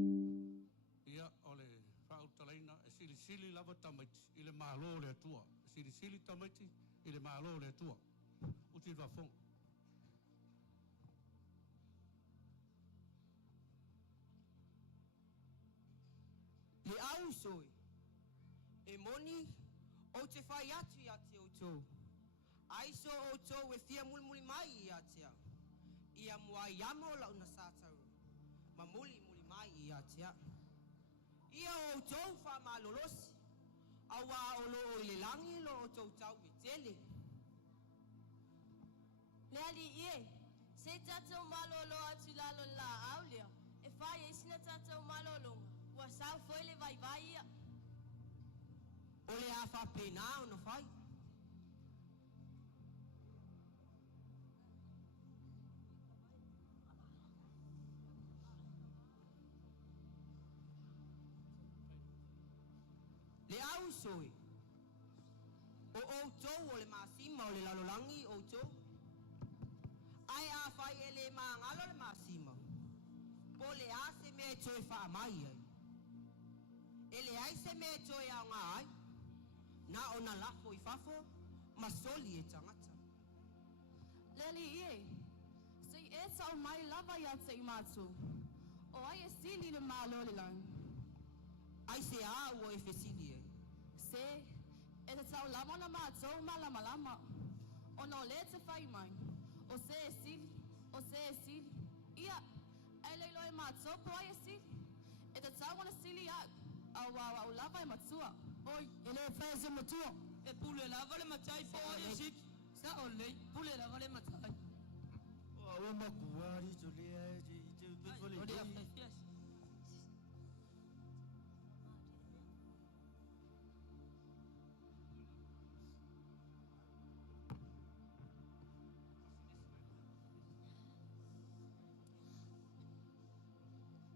Ia ole whautalaina e sili lava tamaiti i le malo le atua. Sili tamaiti i le malo le atua. Uti wafong. Le au soi. E moni o te whai atu i ate o tō. Aiso o tō e fia muli mai i atea. Ia mua i amo la una sātaru. Ma muli mai i atea. Ia o tō wha malolosi. Awa o lo o le langi lo o tō tau i tele. Le ali ie, se tatou malolo atu lalo la aulia, e whai e sina tatou malolonga, ua sau foi le vai ia. O le a wha pena o na whai. Le au soi. O tō o le māsima o le lalolangi o tō. Ai a whai e le māngalo le māsima. Po le a se me toi wha mai ai. E le ai se me toi au ngā ai. Na o na lafo i fafo, ma soli e tangata. Leli ie, se e tau mai lava ia te i mātu. O ai e sili le mālo le lang. Ai se a ua e fesili e. Se, e te tau lama na mātou ma lama. O no le te whai mai. O se e sili. Ia, e leilo e mātou po ai e sili. E te tau wana sili a. Au lava e matua. Oi, e le whaese matua. E pule lava le matai po ai e sili. Sa o lei, pule lava le matai. O awa makuari to le ai te befole. O le a fias.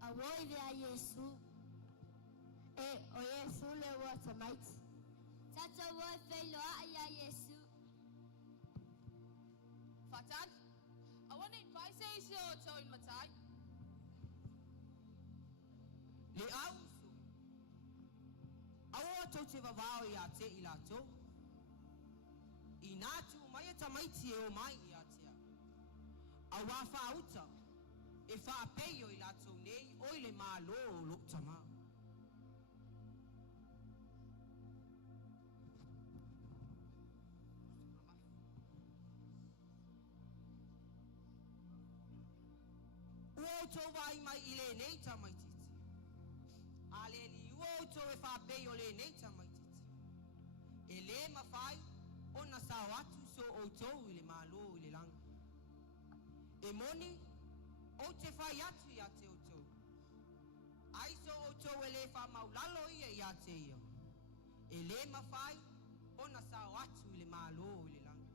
Awoi le a Yesu. E o Yesu le ua tamaiti. Tata woi whailoa ai a Yesu. Fatan, awana i pai se isi o tau i matai. Le au su. Awa tau te wawao i a te i la tō. I nātu mai e tamaiti e o mai i a tea. Awa whauta. E whaapei o i la tō nei o i le mālo o lo tama. Ua tō wai mai i le nei tamaititi. A le li ua tō e whaapei o le nei tamaititi. E le mawhai, o na sao atu so o tau i le malo i le langa. E moni, o te whai atu i a te o tau. Ai so o tau e le wha maulalo i a te ia. E le mawhai, o na sao atu i le malo i le langa.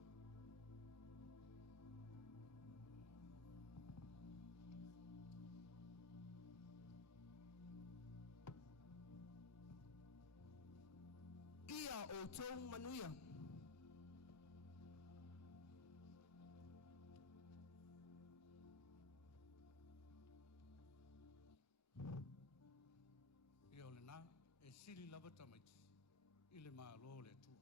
Ia o tau manuia. Ia o le nā, e sili lava tamaiti, i le mālo le tua.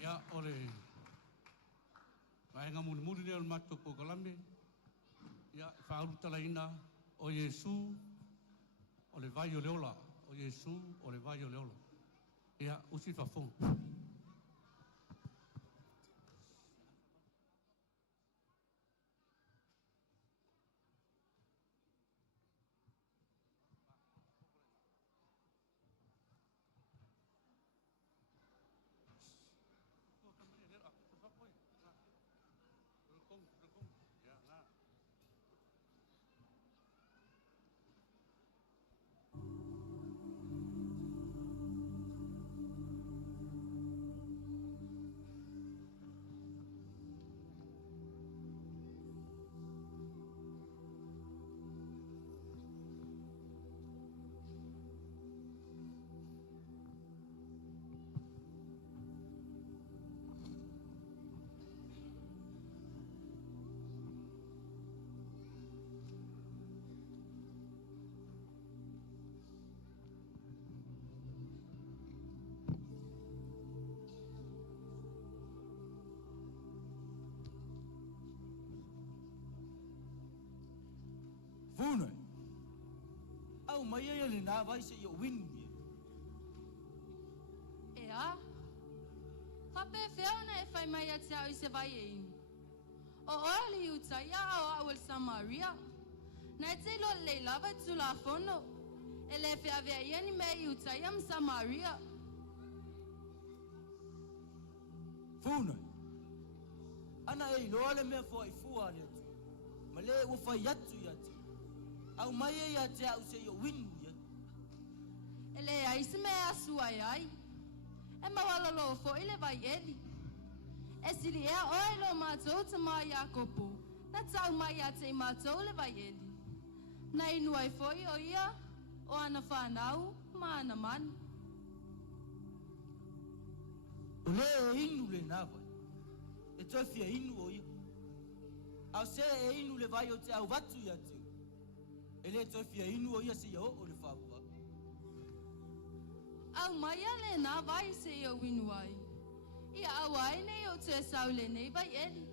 Ia ole vaenga muni muni le mato po kalame. Ia whauru talaina o Yesu o le vai o leola. O Yesu o le vai o leola. Ia usi whafong. Funa. Au mai e le na vai se yo win. Ea. Fape feona e fai mai ate au I se vai e inu. O oli utaya o awel Samaria. Na te lo le lava tu la fono. E le fe ave ieni me utaya m Samaria. Funa. Ana e lo ale me fo I fua le tu. Ma le wo fai atu yatu. Au mai e ate au se yo win. Ele ai se me asu ai. E mawala lo fo ile vai eli. E sili e oi lo matou te mai Jacopo. Na tau mai a te matou le vai eli. Na inu ai foi o ia o ana whanau ma ana mani. O le e inu le nawa. E toi fia inu o ia. Au se e inu le vai o te au watu ia te. E le toi fia inu o ia se ia o le whaua. Au mai a le na vai se ia winu ai. Ia au ai nei o te sau le nei vai eli.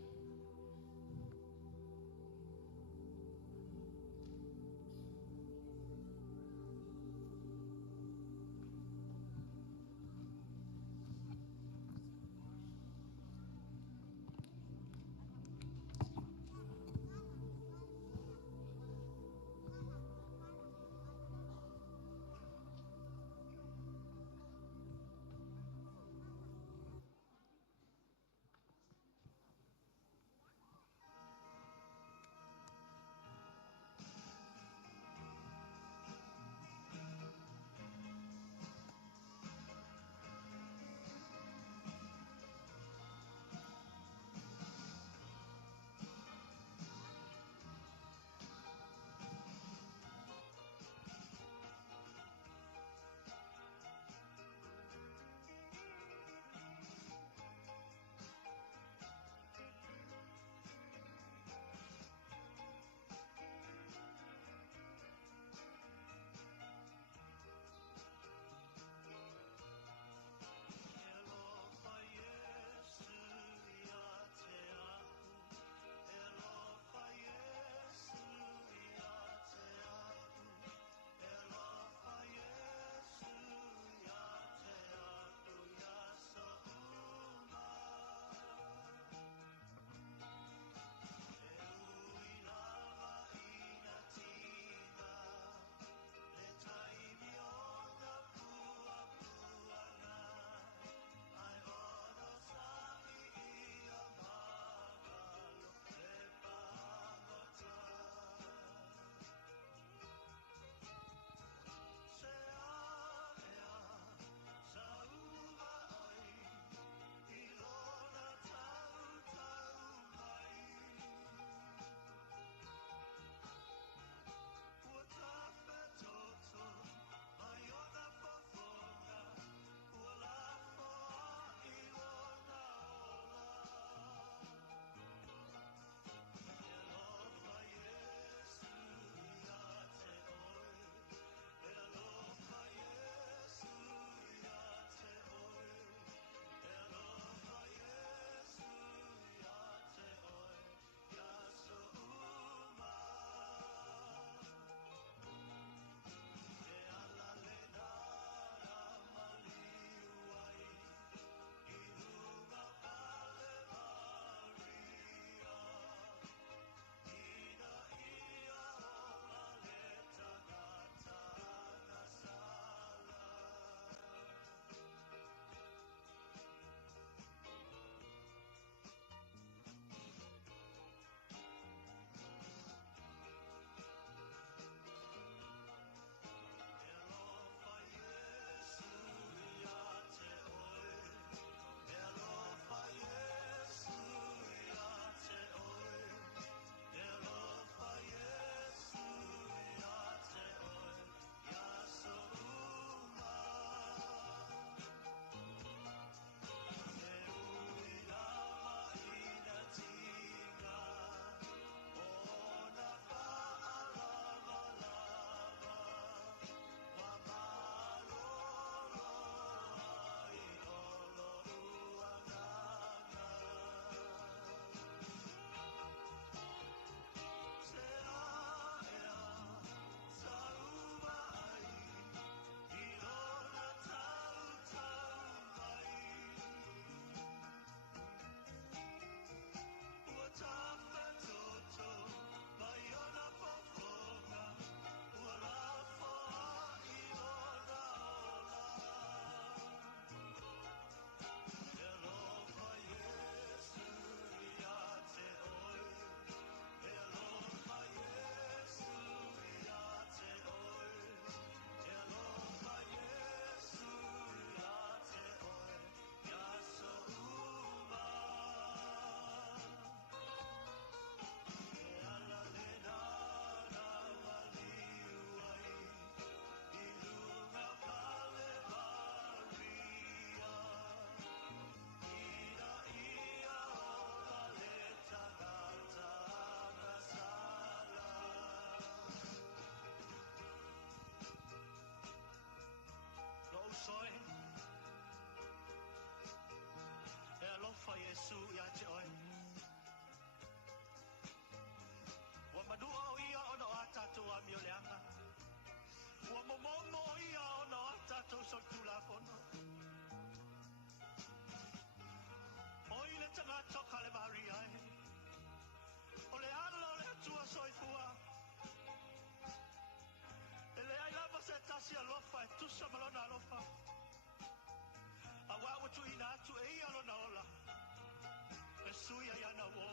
suya yana wo.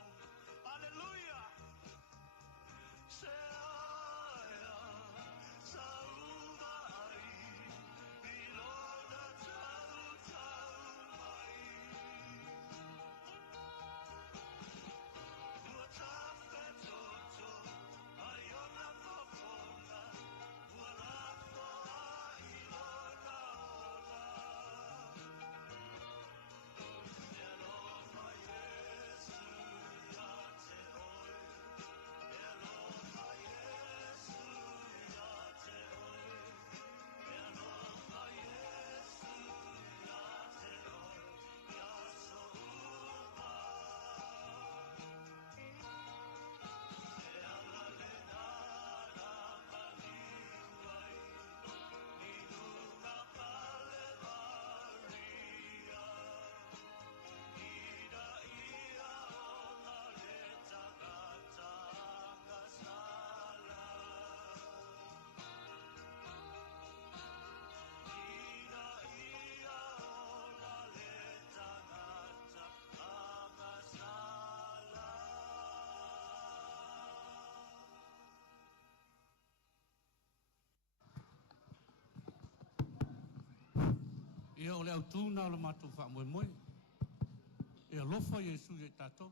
Hallelujah. Seaya saumai bilona tau mai. Ua tafe toto aiona fofona. Ua lafo ailona ola. Eloha Yesu ya te oi. Eloha Yesu ya te oi. Eloha Yesu ya te oi. Ya souma. E ala le nana maliwai. Ni nuna pale maria. Ida ia ona le tagata kasala. Ida ia ona le tagata kasala. Ia o le au tūna o le mātou wha moe moe. E alofa Iesu e tātou.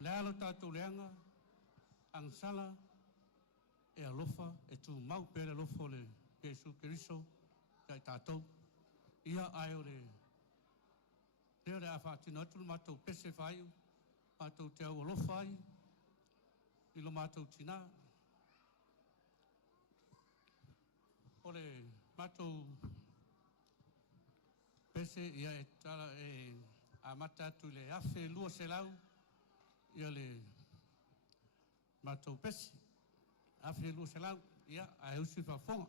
Le alo tātou leanga, angsala, e alofa, e tū mau pere alofa o le Iesu Keriso, kai tātou. Ia ai o le, leo le a whātina atu le mātou pese whaiu, mātou te au alofa ai, i lo mātou tina. O le mātou pese ia e tala e a mata atu le afe lua se lau ia le matou pese afe lua se lau ia a eusi whafonga.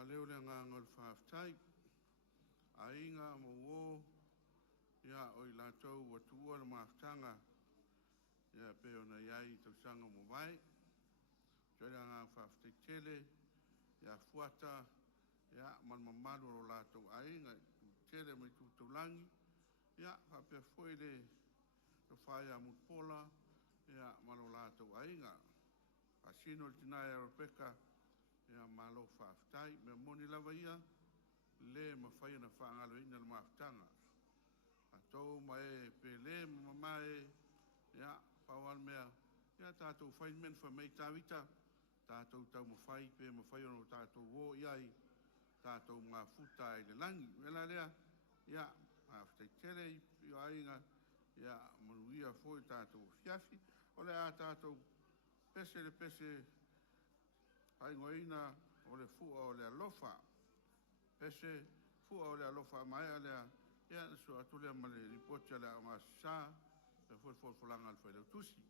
a leo le ngangol whaftai, a inga mo o, ia o i lātou wa tua na maftanga, ia peo na iai tau sanga mo vai, joe ngā whaftai tele, ia fuata, ia man mamaru o lātou a inga, tele mai tūtaulangi, ia whapea foi le, to whaia mupola, ia malo lātou a inga, a sino le tinai a Rebecca, ia malo whaftai, me moni lava ia, le ma whaia na whaangalo ina na maftanga. A tau mai pe le ma mai, ia pawan mea, ia tātou whai men wha mei tāwita, tātou tau ma whai pe ma whai ono tātou wō iai, tātou ngā futa i le langi. Wela lea, ia, whaftai tere i o ainga, ia manuia foi tātou fiafi, o le a tātou pese le pese, ai ngoina o le fua o le alofa, pese fua o le alofa mai a lea, ia so atule ma le ripoti a le a masa, e foi fulanga al fai le tusi.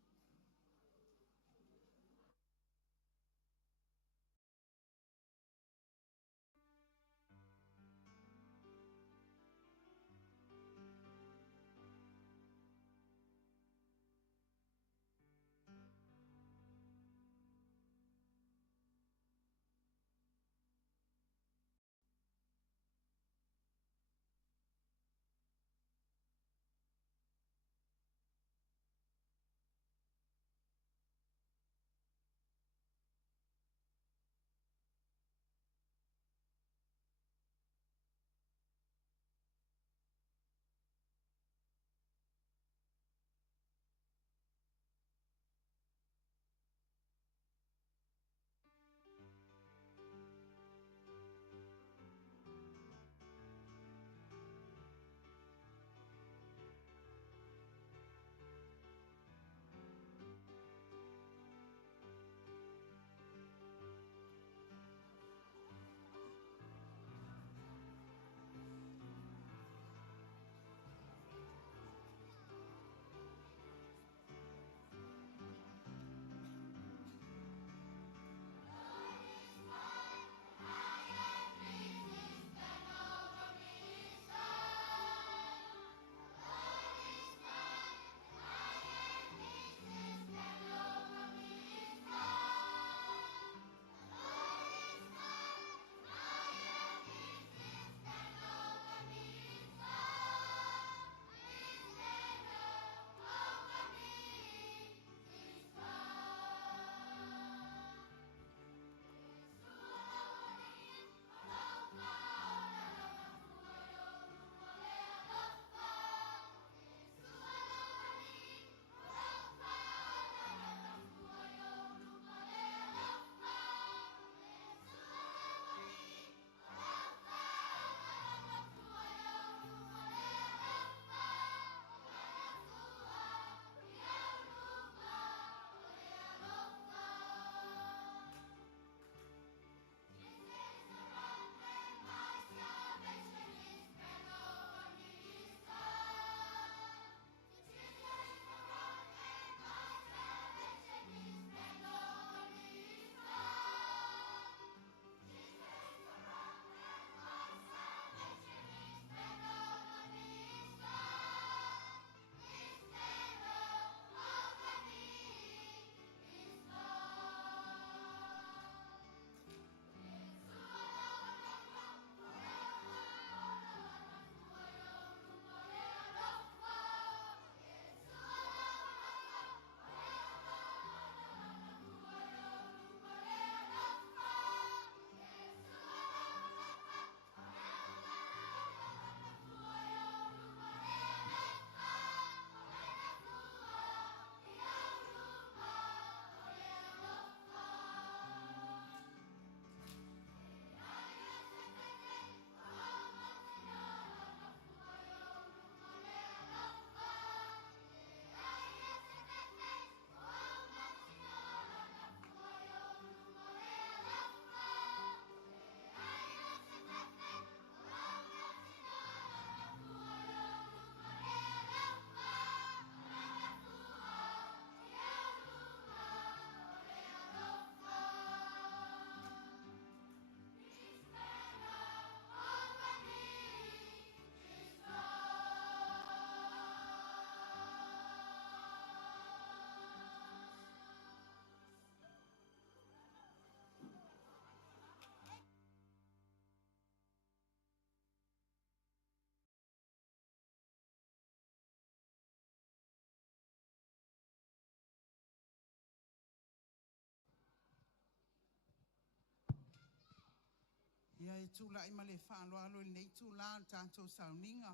Ia e tūla i male whaaloalo i nei tūla tātou sauninga.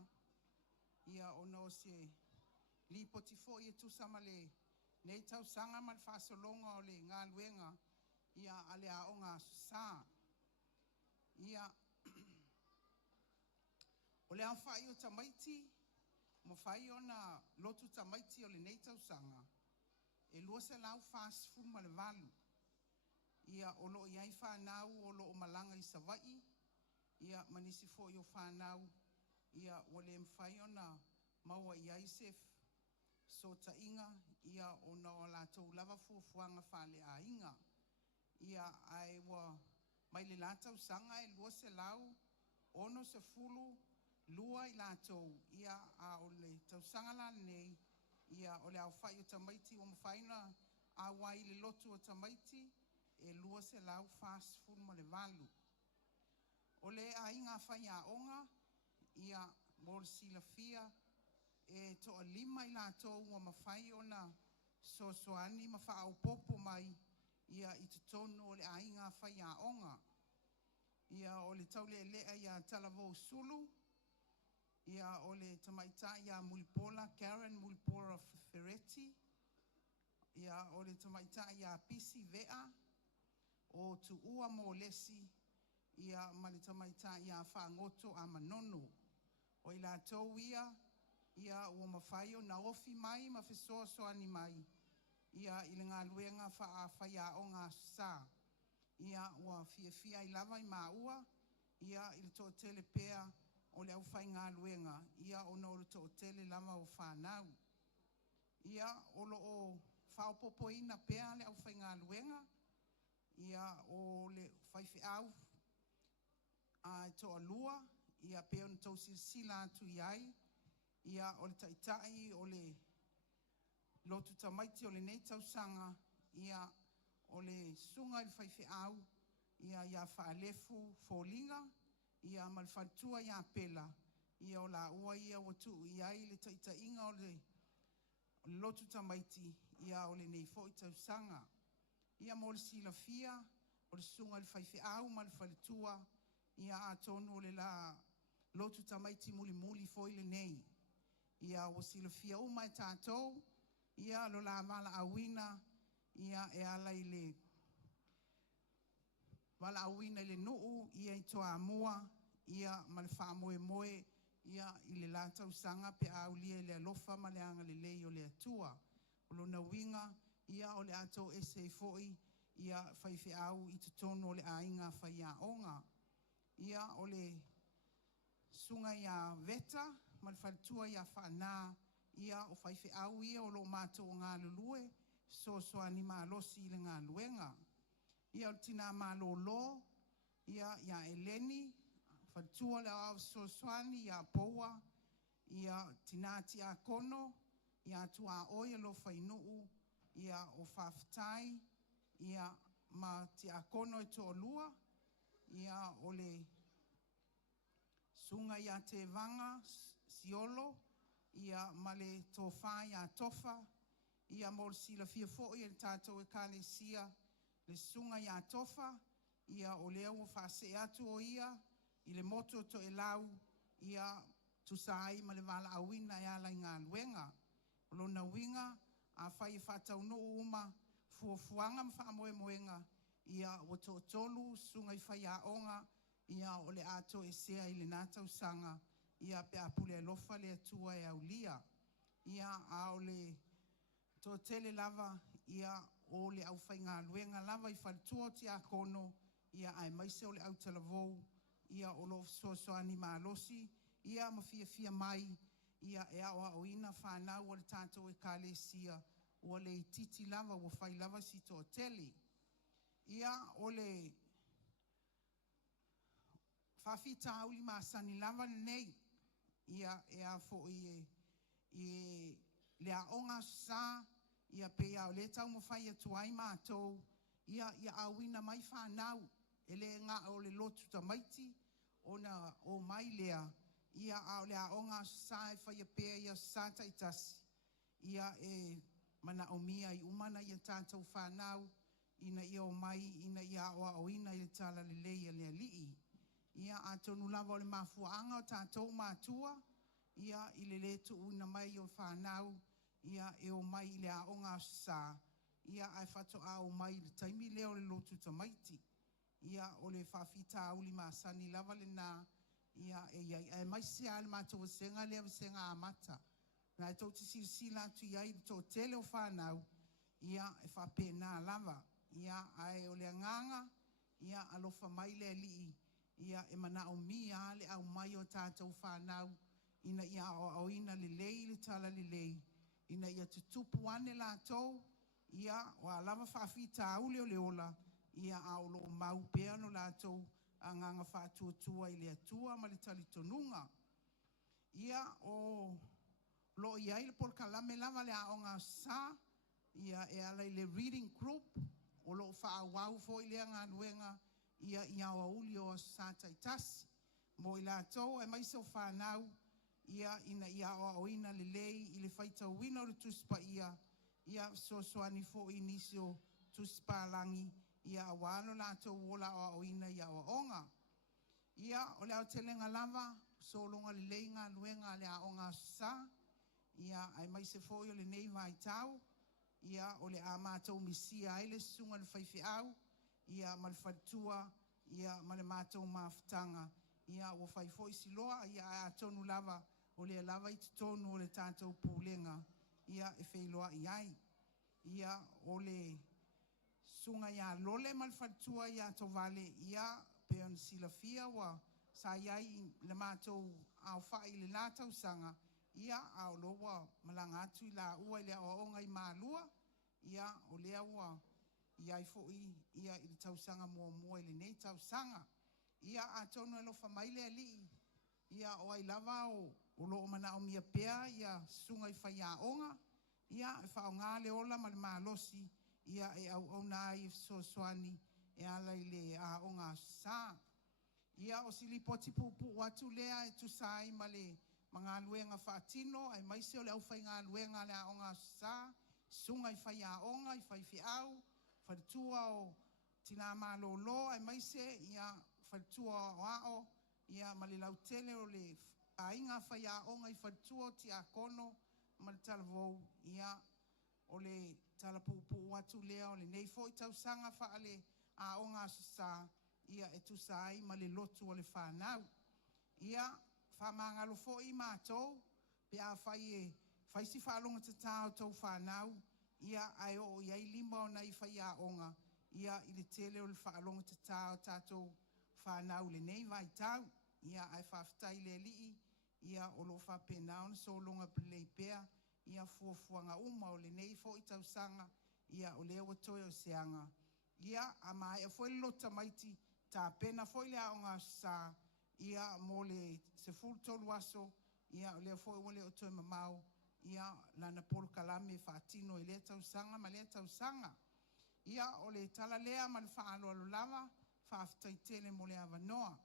Ia ona o se li potifo i e tūsa male nei tau sanga mal whaasolonga o le ngā luenga. Ia ale a o ngā sā. Ia o le au whai o tamaiti, mo whai o na lotu tamaiti o le nei tau sanga. E lua se lau fast food ma le walu. Ia o lo iai whanau o lo o malanga i Sawai. Ia manisi fo i o whanau. Ia o le mwhai o na maua iai se so ta inga. Ia o na o la tau lava fuafuanga whale a inga. Ia ai wa mai le latau sanga e lua se lau. Ono se fulu lua i latou. Ia a o le tau sanga la nei. Ia o le au whai o tamaiti o mwhaina a wai le lotu o tamaiti. E lua se lau fast food mo le walu. O le a inga whai a onga, ia mor sila fia, e to a lima i latou o mawhai o na soani ma wha au popo mai, ia i te tonu o le a inga whai a onga. Ia o le tau le lea ia talavou sulu, ia o le tamaita ia Mulipola, Karen Mulipola Ferretti, ia o le tamaita ia Pisi Vea, o tu ua mo lesi ia mali tamaita ia whaangoto a manono. O i la tau ia ua mawhaio na ofi mai ma whesoa soani mai. Ia i le ngā luenga whaia o ngā sā. Ia ua fia i lava i maua. Ia i le tō tele pēa o le au whai ngā luenga. Ia o no le tō tele lava o whanau. Ia o lo o whaopopoina pēa le au whai ngā luenga. Ia o le whaiwhi au a toa lua, ia peo na tau silsila atu iai, ia o le taitai o le lotu tamaiti o le nei tau sanga, ia o le sunga i le whaiwhi au, ia whaalefu fōlinga, ia malwhantua ia pela, ia o la ua ia watu iai le taitainga o le lotu tamaiti, ia o le nei fo i tau sanga. Ia mo le sila fia, o le sunga le whaiwhi au ma le whaletua, ia a tonu o le la lotu tamaiti muli fo i le nei. Ia o sila fia uma e tātou, ia lo la mala awina, ia e ala i le wala awina i le nuu, ia i toa amua, ia ma le wha moe, ia i le latau sanga pe au lia i le alofa ma le anga le lei o le atua. O lo na winga, ia o le ato ese foi, ia whaiwhi au i te tono o le ainga whai a onga. Ia o le sunga ia veta, ma le whalitua ia whanā, ia o whaiwhi au ia o lo mātou ngā lulue, so ani mā losi i le ngā luenga. Ia o tina mā lo, ia Eleni, whalitua le au soani ia poua, ia tinati a kono, ia tua oia lo whainuu, ia o whawhitai, ia ma te akono i tō lua, ia o le sunga ia te vanga, siolo, ia ma le tō whā ia tofa, ia mor sila fia fōi e tātou e kāle sia, le sunga ia tofa, ia o leo o whase atu o ia, i le moto to e lau, ia tusai ma le wala awina e ala i ngā luenga. O lona winga, a whai e whatau no uma, fuafuanga mwha moenga, ia o tō tolu, sunga i whai a onga, ia o le ato e sea i le nātau sanga, ia pe apule lofa le atua e au lia. Ia a o le tō tele lava, ia o le au whai ngā luenga lava i whalitua ti a kono, ia ai maise o le au talavou, ia o lo soani mālosi, ia ma fia mai, ia e awa o ina whanau o le tātou e kāle sia, o le titi lava, o whai lava si tō tele. Ia o le whawhita auli māsani lava nei, ia e a fo i le aonga sā, ia pe au le tau mo whai atuai mātou, ia awina mai whanau, e le ngā o le lotu tamaiti, o mai lea, ia au le aonga sā e whai apea ia sā taitasi, ia e mana o mia i umana ia tātou whanau, ina ia o mai, ina ia o ina i tala le leia le alii. Ia a tonu lava o le mafuanga o tātou mātua. Ia i le le tu una mai o whanau. Ia e o mai i le aonga sā. Ia ai whato a o mai le taimi leo le lotu tamaiti. Ia o le whawhita uli masani lava le nā. Ia e mai se ale mātou senga lea senga amata. Nā e tau te sila tu iai tō tele o whanau. Ia e whapena lava. Ia ai o le nganga. Ia alofa mai le lii. Ia e mana o mia le au mai o tātou whanau. Ina ia o ina le lei le tala le lei. Ina ia tutupu ane la tau. Ia o a lava whawhita au leo leola. Ia a o lo mau peano la tau. A nganga whātua i le atua ma le tali tonunga. Ia o lo ia i le polkalame lava le aonga sa. Ia e ala i le reading group. O lo whaawau fo i le ngā nuenga. Ia ia o uli o sātai tasi. Mo i la tau e mai so whanau. Ia ina ia o ina le lei i le whaita wina o le tuspa ia. Ia soani fo i nisio tuspa langi. Ia awano la tau wola o ina ia o onga. Ia o le au telenga lava. So longa le lei ngā luenga le a onga sa. Ia ai mai se fo i o le nei vai tau. Ia o le a mātou misia ai le sunga le whaifi au. Ia malfatua, ia male mātou mawhitanga. Ia o whaifo i siloa, ia a tonu lava. O le lava i tonu o le tātou pūlenga. Ia e whailoa i ai. Ia o le sunga ia lole malfatua ia to vale. Ia peon sila fia wa sa iai le mātou au whai le nātau sanga. Ia au loa malanga atu i la ua i le aonga i mālua. Ia o lea ua. Ia i fo'i, ia i le tausanga mua i le nei tausanga. Ia a tonu e lofa mai lea lii. Ia o ai lava o loo mana o mia pea, ia sunga i whai a onga. Ia e whao ngā le ola ma le malosi. Ia e au nā i soani e ala i le a onga sā. Ia o sili poti pupu watu lea e tu sai ma le mga luenga whaatino. Ai maise o le au whai ngā luenga le a onga sā. Sunga i whai a onga, i whai whiau. Wharitua o tina malo lo, ai maise ia wharitua o ao, ia mali lautele o le ainga whai a onga i wharitua o ti a kono, mali talavou, ia o le talapupu watu lea o le neifo i tausanga whaale a onga sasa, ia e tusai mali lotu o le whanau. Ia whamangalo fo i mātou, pe a whai si whaalonga tatao tau whanau, ia ai o iai lima o nai whai a onga. Ia i le tele o le whaalonga te tāo tātou whanau le nei vai tau. Ia ai whawhitai le lii. Ia o lo whapenao na so longa pelei pea. Ia fuafuanga uma o le nei fo i tau sanga. Ia o leo toi o seanga. Ia a mai e foi lo tamaiti tā pena foi le aonga sa. Ia mo le se fultolu aso. Ia o leo foi o leo toi mamau. Ia lana polo kalame whaatino i lea tausanga ma lea tausanga. Ia o le tala lea ma le whaalo alo lava, whaafitai tele mo le awanoa.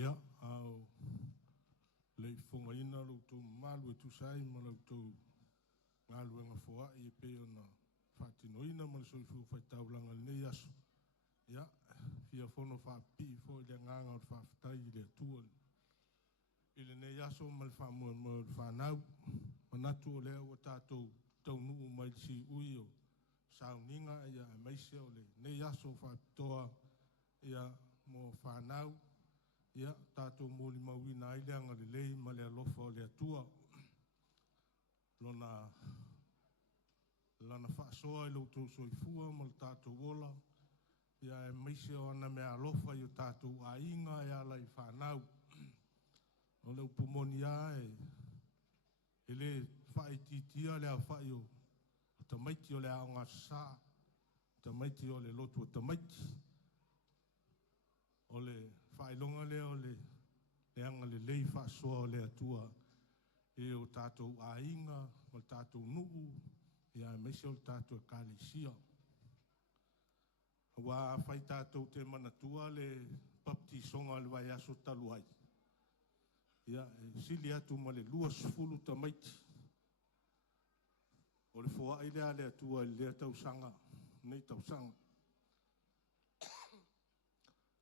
Ia, au lei whonga ina loutou malu e tusai ma loutou ngalu e ngafoa i e peo na whaatino ina ma le soifu whaitaulanga le nei aso. Ia, fia whono whaapi fo i le nganga o whaafitai i le atua. I le nei aso ma le whaamua ma le whanau. Manatu o lea o tātou taunuu mai si ui o sauninga ia e maise o le nei aso whaapitoa ia mo whanau. Ia, tātou mōli mauina ai leanga le lei ma le alofa o le atua. Lona whaasoa i loutou soifua ma le tātou wola. Ia e maise o ana mea alofa i o tātou a inga e ala i whanau. O le upomoni a e le whaititia le a whai o tamaiti o le aonga sā. Tamaiti o le lotu o tamaiti. O le whailonga lea o le anga le lei whaasoa o le atua e o tātou ainga, o tātou nuu, ia mese o tātou kālesia. Wa whai tātou te manatua le papti songa le vai aso taluai. Ia, sili atu ma le lua sifulu tamaiti. O le fua i lea le atua i lea tausanga, nei tausanga.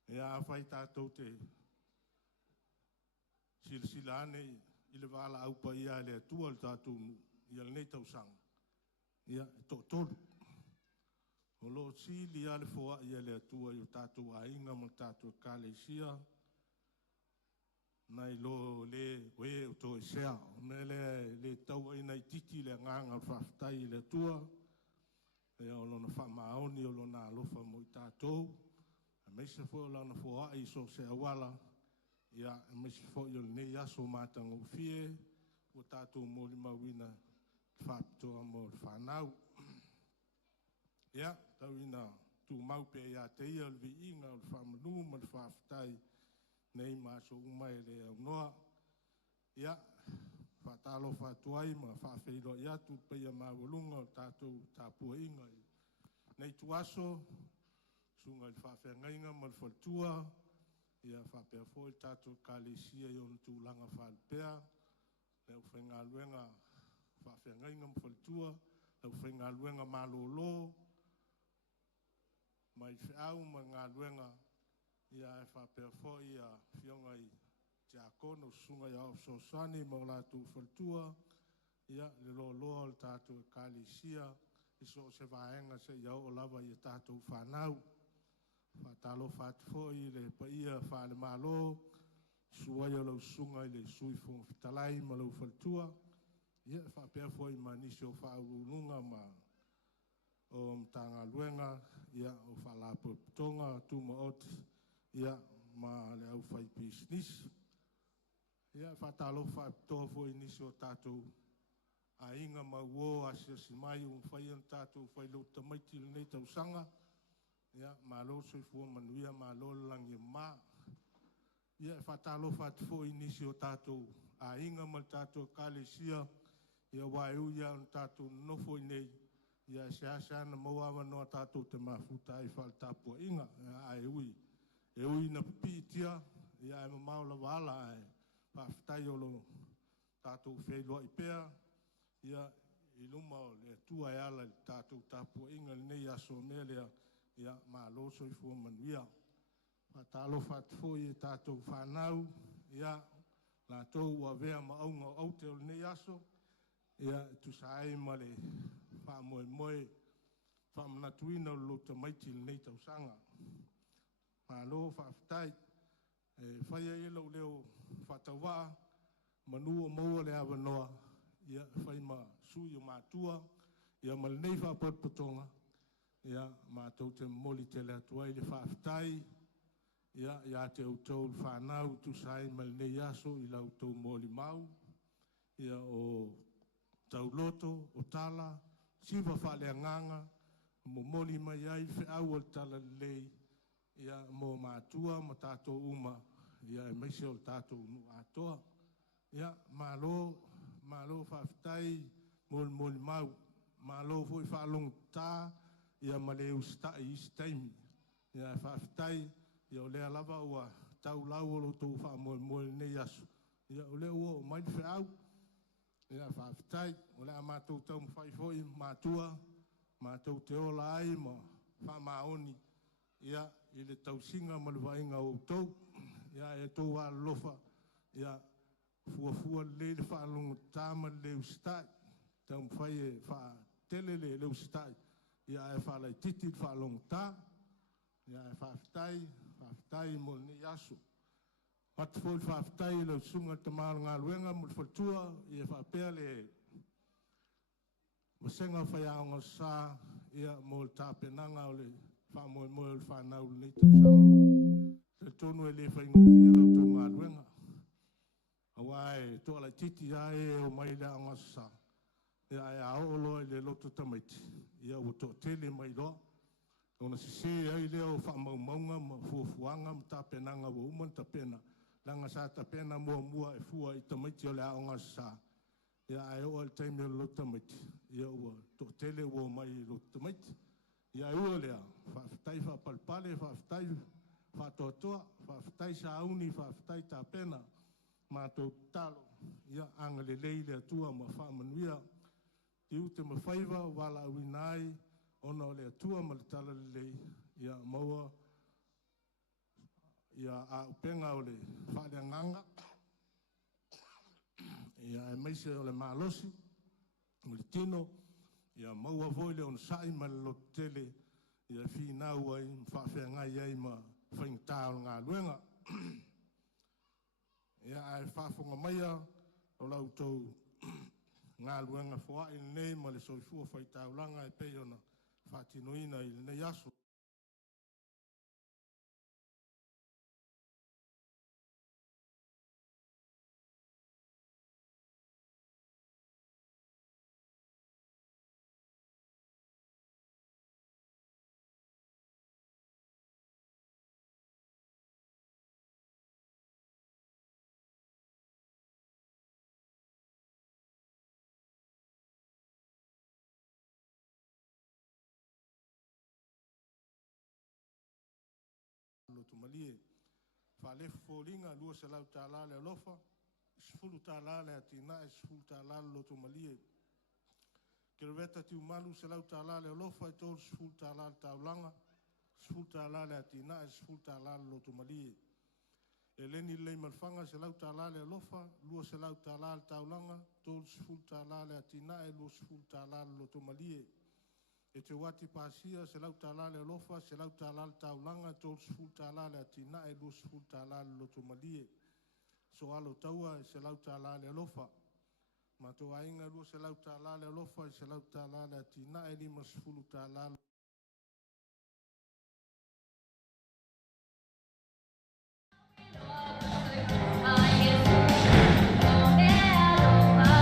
Ia whai tātou te silsilane i le wala aupa ia le atua le tātou ia le nei tausanga. Ia, tolu. O lo sili ia le fua ia le atua i o tātou ainga ma tātou kālesia. Nai lo le oe o to sea. Me le tau ai nei titi le nganga whaftai le atua. Ia o lona whamaoni o lona alofa mo i tātou. A meisa fo o lona fua i so se awala. Ia a meisa fo i o le nei aso mātanga o fie. O tātou mo li mawina whaptoa mo le whanau. Ia, tau ina tu maupe ia te ia le vi inga o le whamanungu ma le whaftai nei maso umai le au noa. Ia, whatalo whatuai ma whawhiro ia tu peia mawalunga o tātou tāpua inga. Nei tu aso, sunga le whawhengainga ma le whaltua. Ia whapea fo i tātou kālesia i onu tu langa whalpea. Leu whenga luenga whawhengainga ma whaltua. Leu whenga luenga malolo. Mai whiau ma ngā luenga ia e whapea fo i a whionga i te akono sunga i au sosani ma o lātou whaltua. Ia le lo loa o tātou kālesia i so se vaenga se iau o lava i tātou whanau. Whatalo whatu fo i le pa ia whale malo. Suai o lau sunga i le sui fong fitalai ma lau whaltua. Ia whapea fo i manisi o whaurunga ma o mtanga luenga, ia o whalapo tonga, tuma ot, ia ma le au whai business. Ia whatalo whaptoa fo i nisi o tātou a inga ma uo asia si mai o whai an tātou whai lo tamaiti le nei tausanga. Ia ma lo soi fua manuia ma lo langi ma. Ia whatalo whatfo i nisi o tātou a inga ma tātou kālesia. Ia waiu ia an tātou nofo i nei. Ia se ana maua noa tātou te mafuta i whal tāpua inga. Ai ui. E ui na pitia. Ia e maula wala ai. Pawhitai o lo tātou whelua i pēr. Ia i luma o le tua e ala i tātou tāpua inga nei aso melea. Ia ma loso i fua manuia. Whatalo whatfo i tātou whanau. Ia la tau ua vea ma aunga au te o nei aso. Ia tu sae ma le wha moe whamanatuina o lota maiti le nei tausanga. Malo whaftai, whaia e lau leo whatawa, manu o maua le awa noa, ia whai ma sui o mātua, ia ma le nei whapotpotonga, ia mātou te moli te le atuai le whaftai, ia te autou le whanau tu sai ma le nei aso i lau tau moli mau, ia o tauloto, o tala, siwa whale nganga, mo moli mai ai whi au o tala lei, ia mo mātua, mo tātou uma, ia e meise o tātou nu atoa. Ia malo whaftai, moli mau, malo fui whalong tā, ia maleu stai i staimi. Ia whaftai, ia o lea lava ua tau lau o lo tau wha moli nei asu. Ia o lea ua o mai whi au, ia whaftai, o lea mātou tau mwhaifoi, mātua, mātou te ola ai, ma wha maoni, ia i le tausinga ma le wainga o tau, ia e tau a lofa, ia fuafua le le whaalonga tāma le ustai, tau mwhai e wha tele le ustai, ia e whalai titi le whaalonga tā, ia e whaftai mo ni aso. Matfo le whaftai le sunga te maalo ngā luenga mo le whatua, ia whapea le masenga whaiaonga sā, ia mo le tāpenanga o le whamoe moe le whanau le nei tausanga. Le tonu e le whaingofia le tō ngā luenga. Awai, tō ala titi ae o mai le aonga sā. Ia e aolo e le loto tamaiti. Ia o tō tele mai loa. Ona se se ai leo whamaumaunga ma fuafuanga ma tāpenanga wa uman tapena. Langa sā tapena mua e fua i tamaiti o le aonga sā. Ia ai o al taimi lo tamait. Ia ua to tele ua mai lo tamait. Ia ua lea whaafitai whaapalpale, whaafitai whaatoatoa, whaafitai sauni, whaafitai tāpena, mātou talo. Ia anga lelei lea tua ma whaamanuia. Tiu te mawhaiva wala awinai, ona o lea tua ma le tala lelei. Ia maua, ia a upenga o le whaadea nganga. Ia e maise o le maalosi, o le tino, ia maua voi le on sai ma le lotele, ia whinau ai, whaafea ngai ai ma whaingtā o ngā luenga. Ia ai whaafonga maia, o lau tau ngā luenga whoa i nei ma le soifua whaitaulanga e pei ona whaatinoina i nei aso. Lotu malie, whaalef fōringa, lua se lau tālā le alofa, sfulu tālā le atina, sfulu tālā le lotu malie. Kereveta tiu malu se lau tālā le alofa, e tōru sfulu tālā le taulanga, sfulu tālā le atina, sfulu tālā le lotu malie. E leni lei malfanga se lau tālā le alofa, lua se lau tālā le taulanga, tōru sfulu tālā le atina, lua sfulu tālā le lotu malie. E te wati pasia se lau tālā le alofa, se lau tālā le taulanga, tōru sfulu tālā le atina, lua sfulu tālā le lotu malie. So alo taua se lau tālā le alofa. Ma tō ainga lua se lau tālā le alofa, se lau tālā le atina, lima sfulu tālā le Thank you.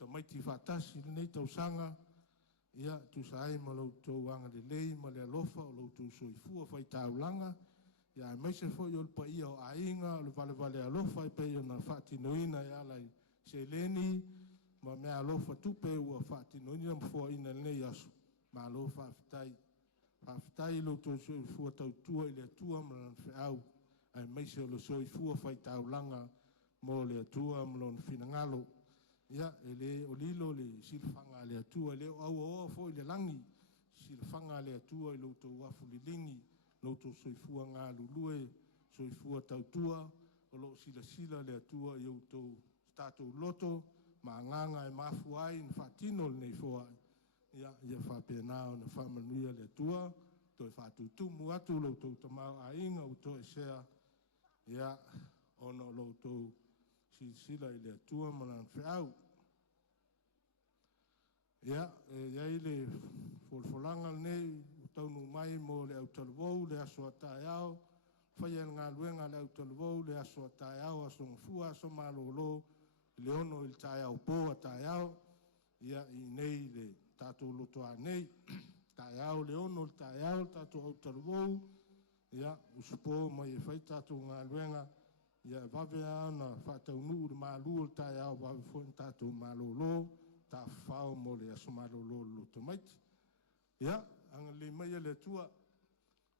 tamaiti whaatasi nei tausanga, ia tu sai ma loutou anga le lei ma le alofa o loutou soifua whai taulanga, ia mai se fo yo pa ia o ainga o le vale alofa i pe yo na whaatinoina ia lai se leni ma mea alofa tupe ua whaatinoina ma fo ina nei asu ma alofa whaafitai loutou soifua tautua i le atua ma lan whiau ai mai se o le soifua whai taulanga mo le atua ma lon finangalo ia ele o lilo le silfanga le atua le au fo i le langi silfanga le atua i loutou afu lilingi loutou soifua ngā lulue soifua tautua o lo sila le atua i outou statou loto ma nganga e mafu ai na whaatino le nei foa ia whapena o na whamanuia le atua to e whaatutumu atu loutou tamau a inga o to e sea ia ono loutou sila i le atua ma lan whiau. Ia, iai le folfolanga nei, taunu mai mo le au talvou, le aso atai au, whaia ngā luenga le au talvou, le aso atai au, aso ngafua, aso malolo, le ono il tai au po atai au, ia i nei le tātou lotoa nei, tai au le ono il tai au, tātou au talvou, ia usupo mai e whai tātou ngā luenga, ia vavea na whataunu le malu il tai au, vawe fwon tātou malolo, ta fao mo le asomalolo lo tomaiti. Ia, anga le mai le tua,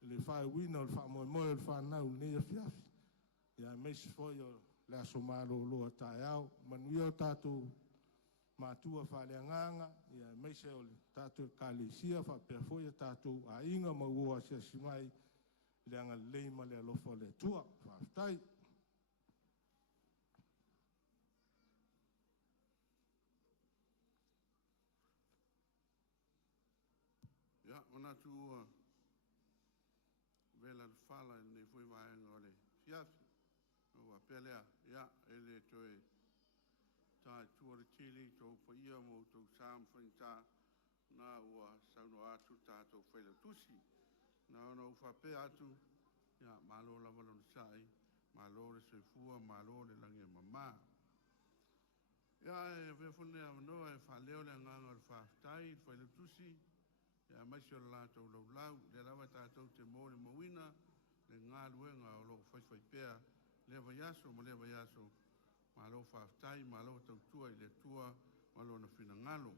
le whae wina o le wha moe moe o le wha nau ne a fiafi. Ia, meisi foi o le asomalolo a tae au, manuia o tātou mātua wha le anganga, ia, meisi o le tātou kālesia, wha pia foi a tātou a inga ma ua sia simai, le anga leima le alofa le tua, whaftai. Ja, ona tu vela fala nei foi vai ngore. Fiafi. O apelea, ja, ele toi ta tuore chili to fo ia mo to sam fanta na ua sauno atu ta to fele tusi. Na no fa pe atu, ja, malo la valon sai, malo le se fua, malo le lange mama. Ja, e ve fone no e fa leo le nganga fa tai fele tusi. Ya mai se la to lo lau le lava tātou te mōre mawina le ngā luenga o lo whai pēa le vaiaso ma le vaiaso ma lo whaftai ma lo tautua i le tua ma lo na whina ngalo.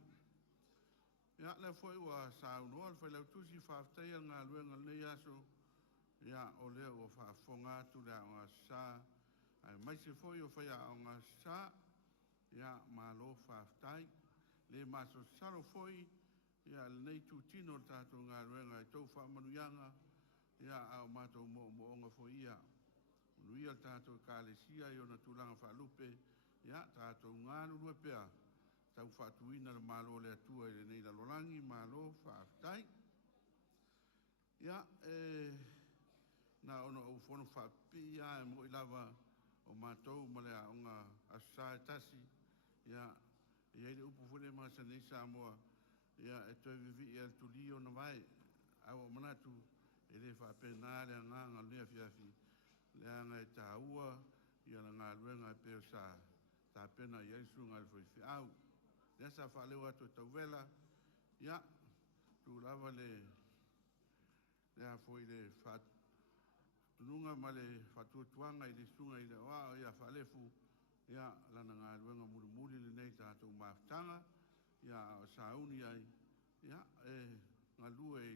Ya le whai ua sāu noa le whai lau tusi whaftai a ngā luenga le aso ya o le o whafonga tu le o ngā sā ai mai se whai o whai a o ngā sā ya ma lo whaftai le maso saro whai ia nei tu tino tātou ngā ruenga i tau whamanuianga ia au mātou moonga fo ia. Manuia tātou kālesia i ona tūlanga whalupe ia tātou ngā nurua pēa tau whatuina na mālo le atua i nei lalolangi mālo whaaftai. Ia na ono au whono whapia e mo i lava o mātou ma le o ngā asā tasi ia i eire upu fune maa sa nei sa moa ia e toi vivi e tu lio na vai au manatu e le fa pena le nganga le fiafi le anga e taua ia na ngā luenga e peo sa ta pena i aisu ngā foi fi au le sa fa leo atu tau vela ia tu lava le a foi le fa tununga ma le fatu tuanga i le sunga i le oa ia fa lefu ia lana ngā luenga muri le nei tātou maftanga ia sauni ai ia ngā lua i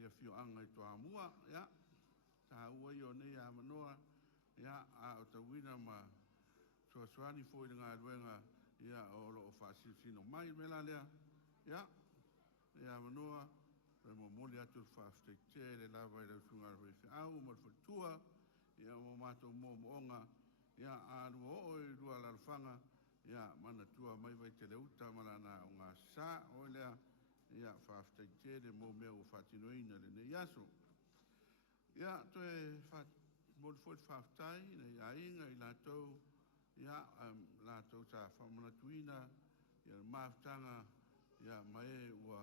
le fio anga i toa mua ia sa ua i o nei a manoa ia a o tawina ma soaswani fo i ngā luenga ia o lo o whaasino mai mela lea ia ia manoa e mo moli atu whaafteite le lava i le sunga roi au ma whatua ia mo mato mo onga ia a lua o i lua lalfanga ia mana tua mai vai te leuta malana o ngā sā o lea ia whaafteite le mo mea o whaatinoina le ne yaso. Ia toe mori fwoi whaaftai nei a inga i lātou ia lātou sa whamanatuina ia maaftanga ia mai ua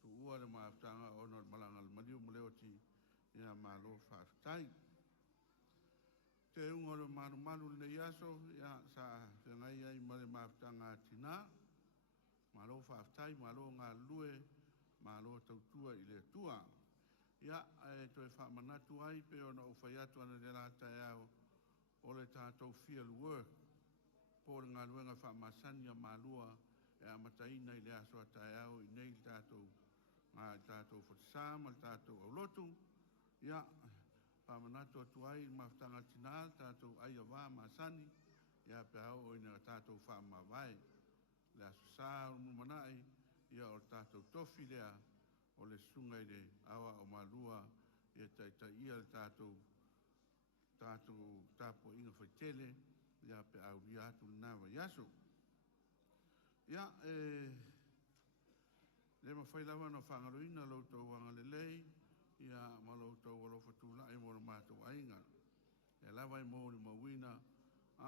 tu ua le maaftanga o nor malanga le maliu mleoti ia malo whaaftai. Te unga le maru le yaso, ia sa ngai ai ma le maftanga tina, malo whaftai, malo ngā lue, malo tautua i le tua. Ia, toi whamanatu ai, pe ona o whai atu ana le rata e au, o le tātou field work, po le ngā luenga whamasani a malua, e amataina i le aso a tae au, i nei tātou, ngā tātou whatisama, tātou au lotu. Ia, whamanatu atu ai, maftanga tina, tātou ai a wā masani, ia pe au o ina tātou whamawai. Le aso sā o mumanai, ia o tātou tofi lea, o le sunga i le awa o malua, ia taita ia le tātou tāpo inga whaitele, ia pe au ria atu nawa yaso. Ia, le mawhailawa na whangaroina lautou wanga le lei, ia ma lautou alofa tūla e mora mātou ainga. E lawa i mōri mawina,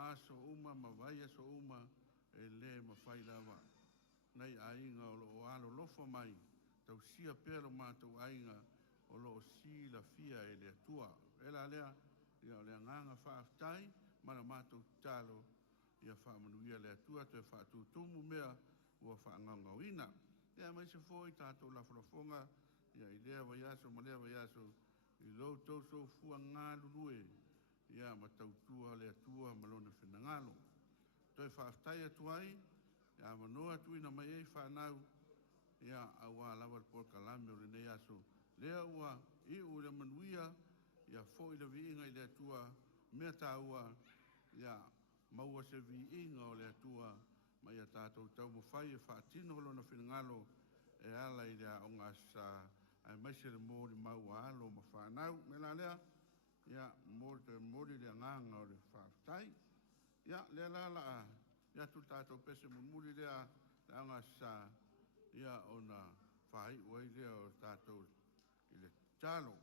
aso uma, mawai aso uma, e le mawhailawa. Nei ainga o alo lofa mai, tau sia pēro mātou ainga, o lo si la fia e le atua. E la lea, ia o le nganga whaaftai, mana mātou talo, ia whaamanuia le atua, te whaatutumu mea, ua whaanganga wina. Ia mai se fōi tātou la whalafonga, ia i lea waiaso, ma lea waiaso, i lau tau so fua ngā lulue, ia ma tautua le atua, ma lona whenangalo. Toi whaaftai atuai, ia manoa tuina mai ei whanau, ia awa lawa le por kalame o le nei aso. Lea ua i ule manuia, ia fo i le viinga i le atua, mea tāua, ia maua se viinga o le atua, ma ia tātou tau mawhai e whaatino lo na whinangalo, e ala i lea o ngā sa, ai mai se le mōri maua alo ma whanau, me la lea, ia mōri lea nganga o le whaaftai, ia lea la la a, ia tu tātou pese mumuri lea, lea ngā sa, ia o na whai uai lea o tātou i le talo.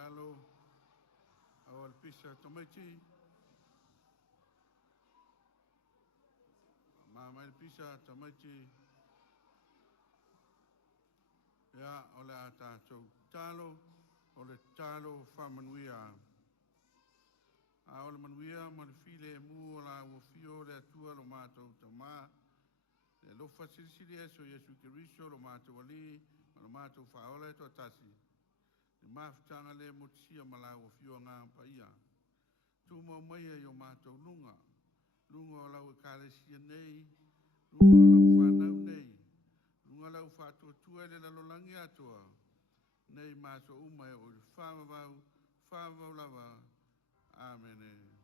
Lalo, awal pisa tomaiti. Mama el pisa tomaiti. Ya, ole ata so talo, ole talo famanuia. A ole manuia man file mu ola wo fio le tua lo mato tama. Le lo facilisi eso Yesu Cristo lo mato wali, lo mato faole to tasi. Ni maftanga le motsia malawo fio nga paia. Tu mo mai yo mato lunga. Lunga la o kalesia nei. Lunga la fa nei. Lunga la fa to tu ele la lo langi atoa. Nei maso uma o fa va lava. Amen.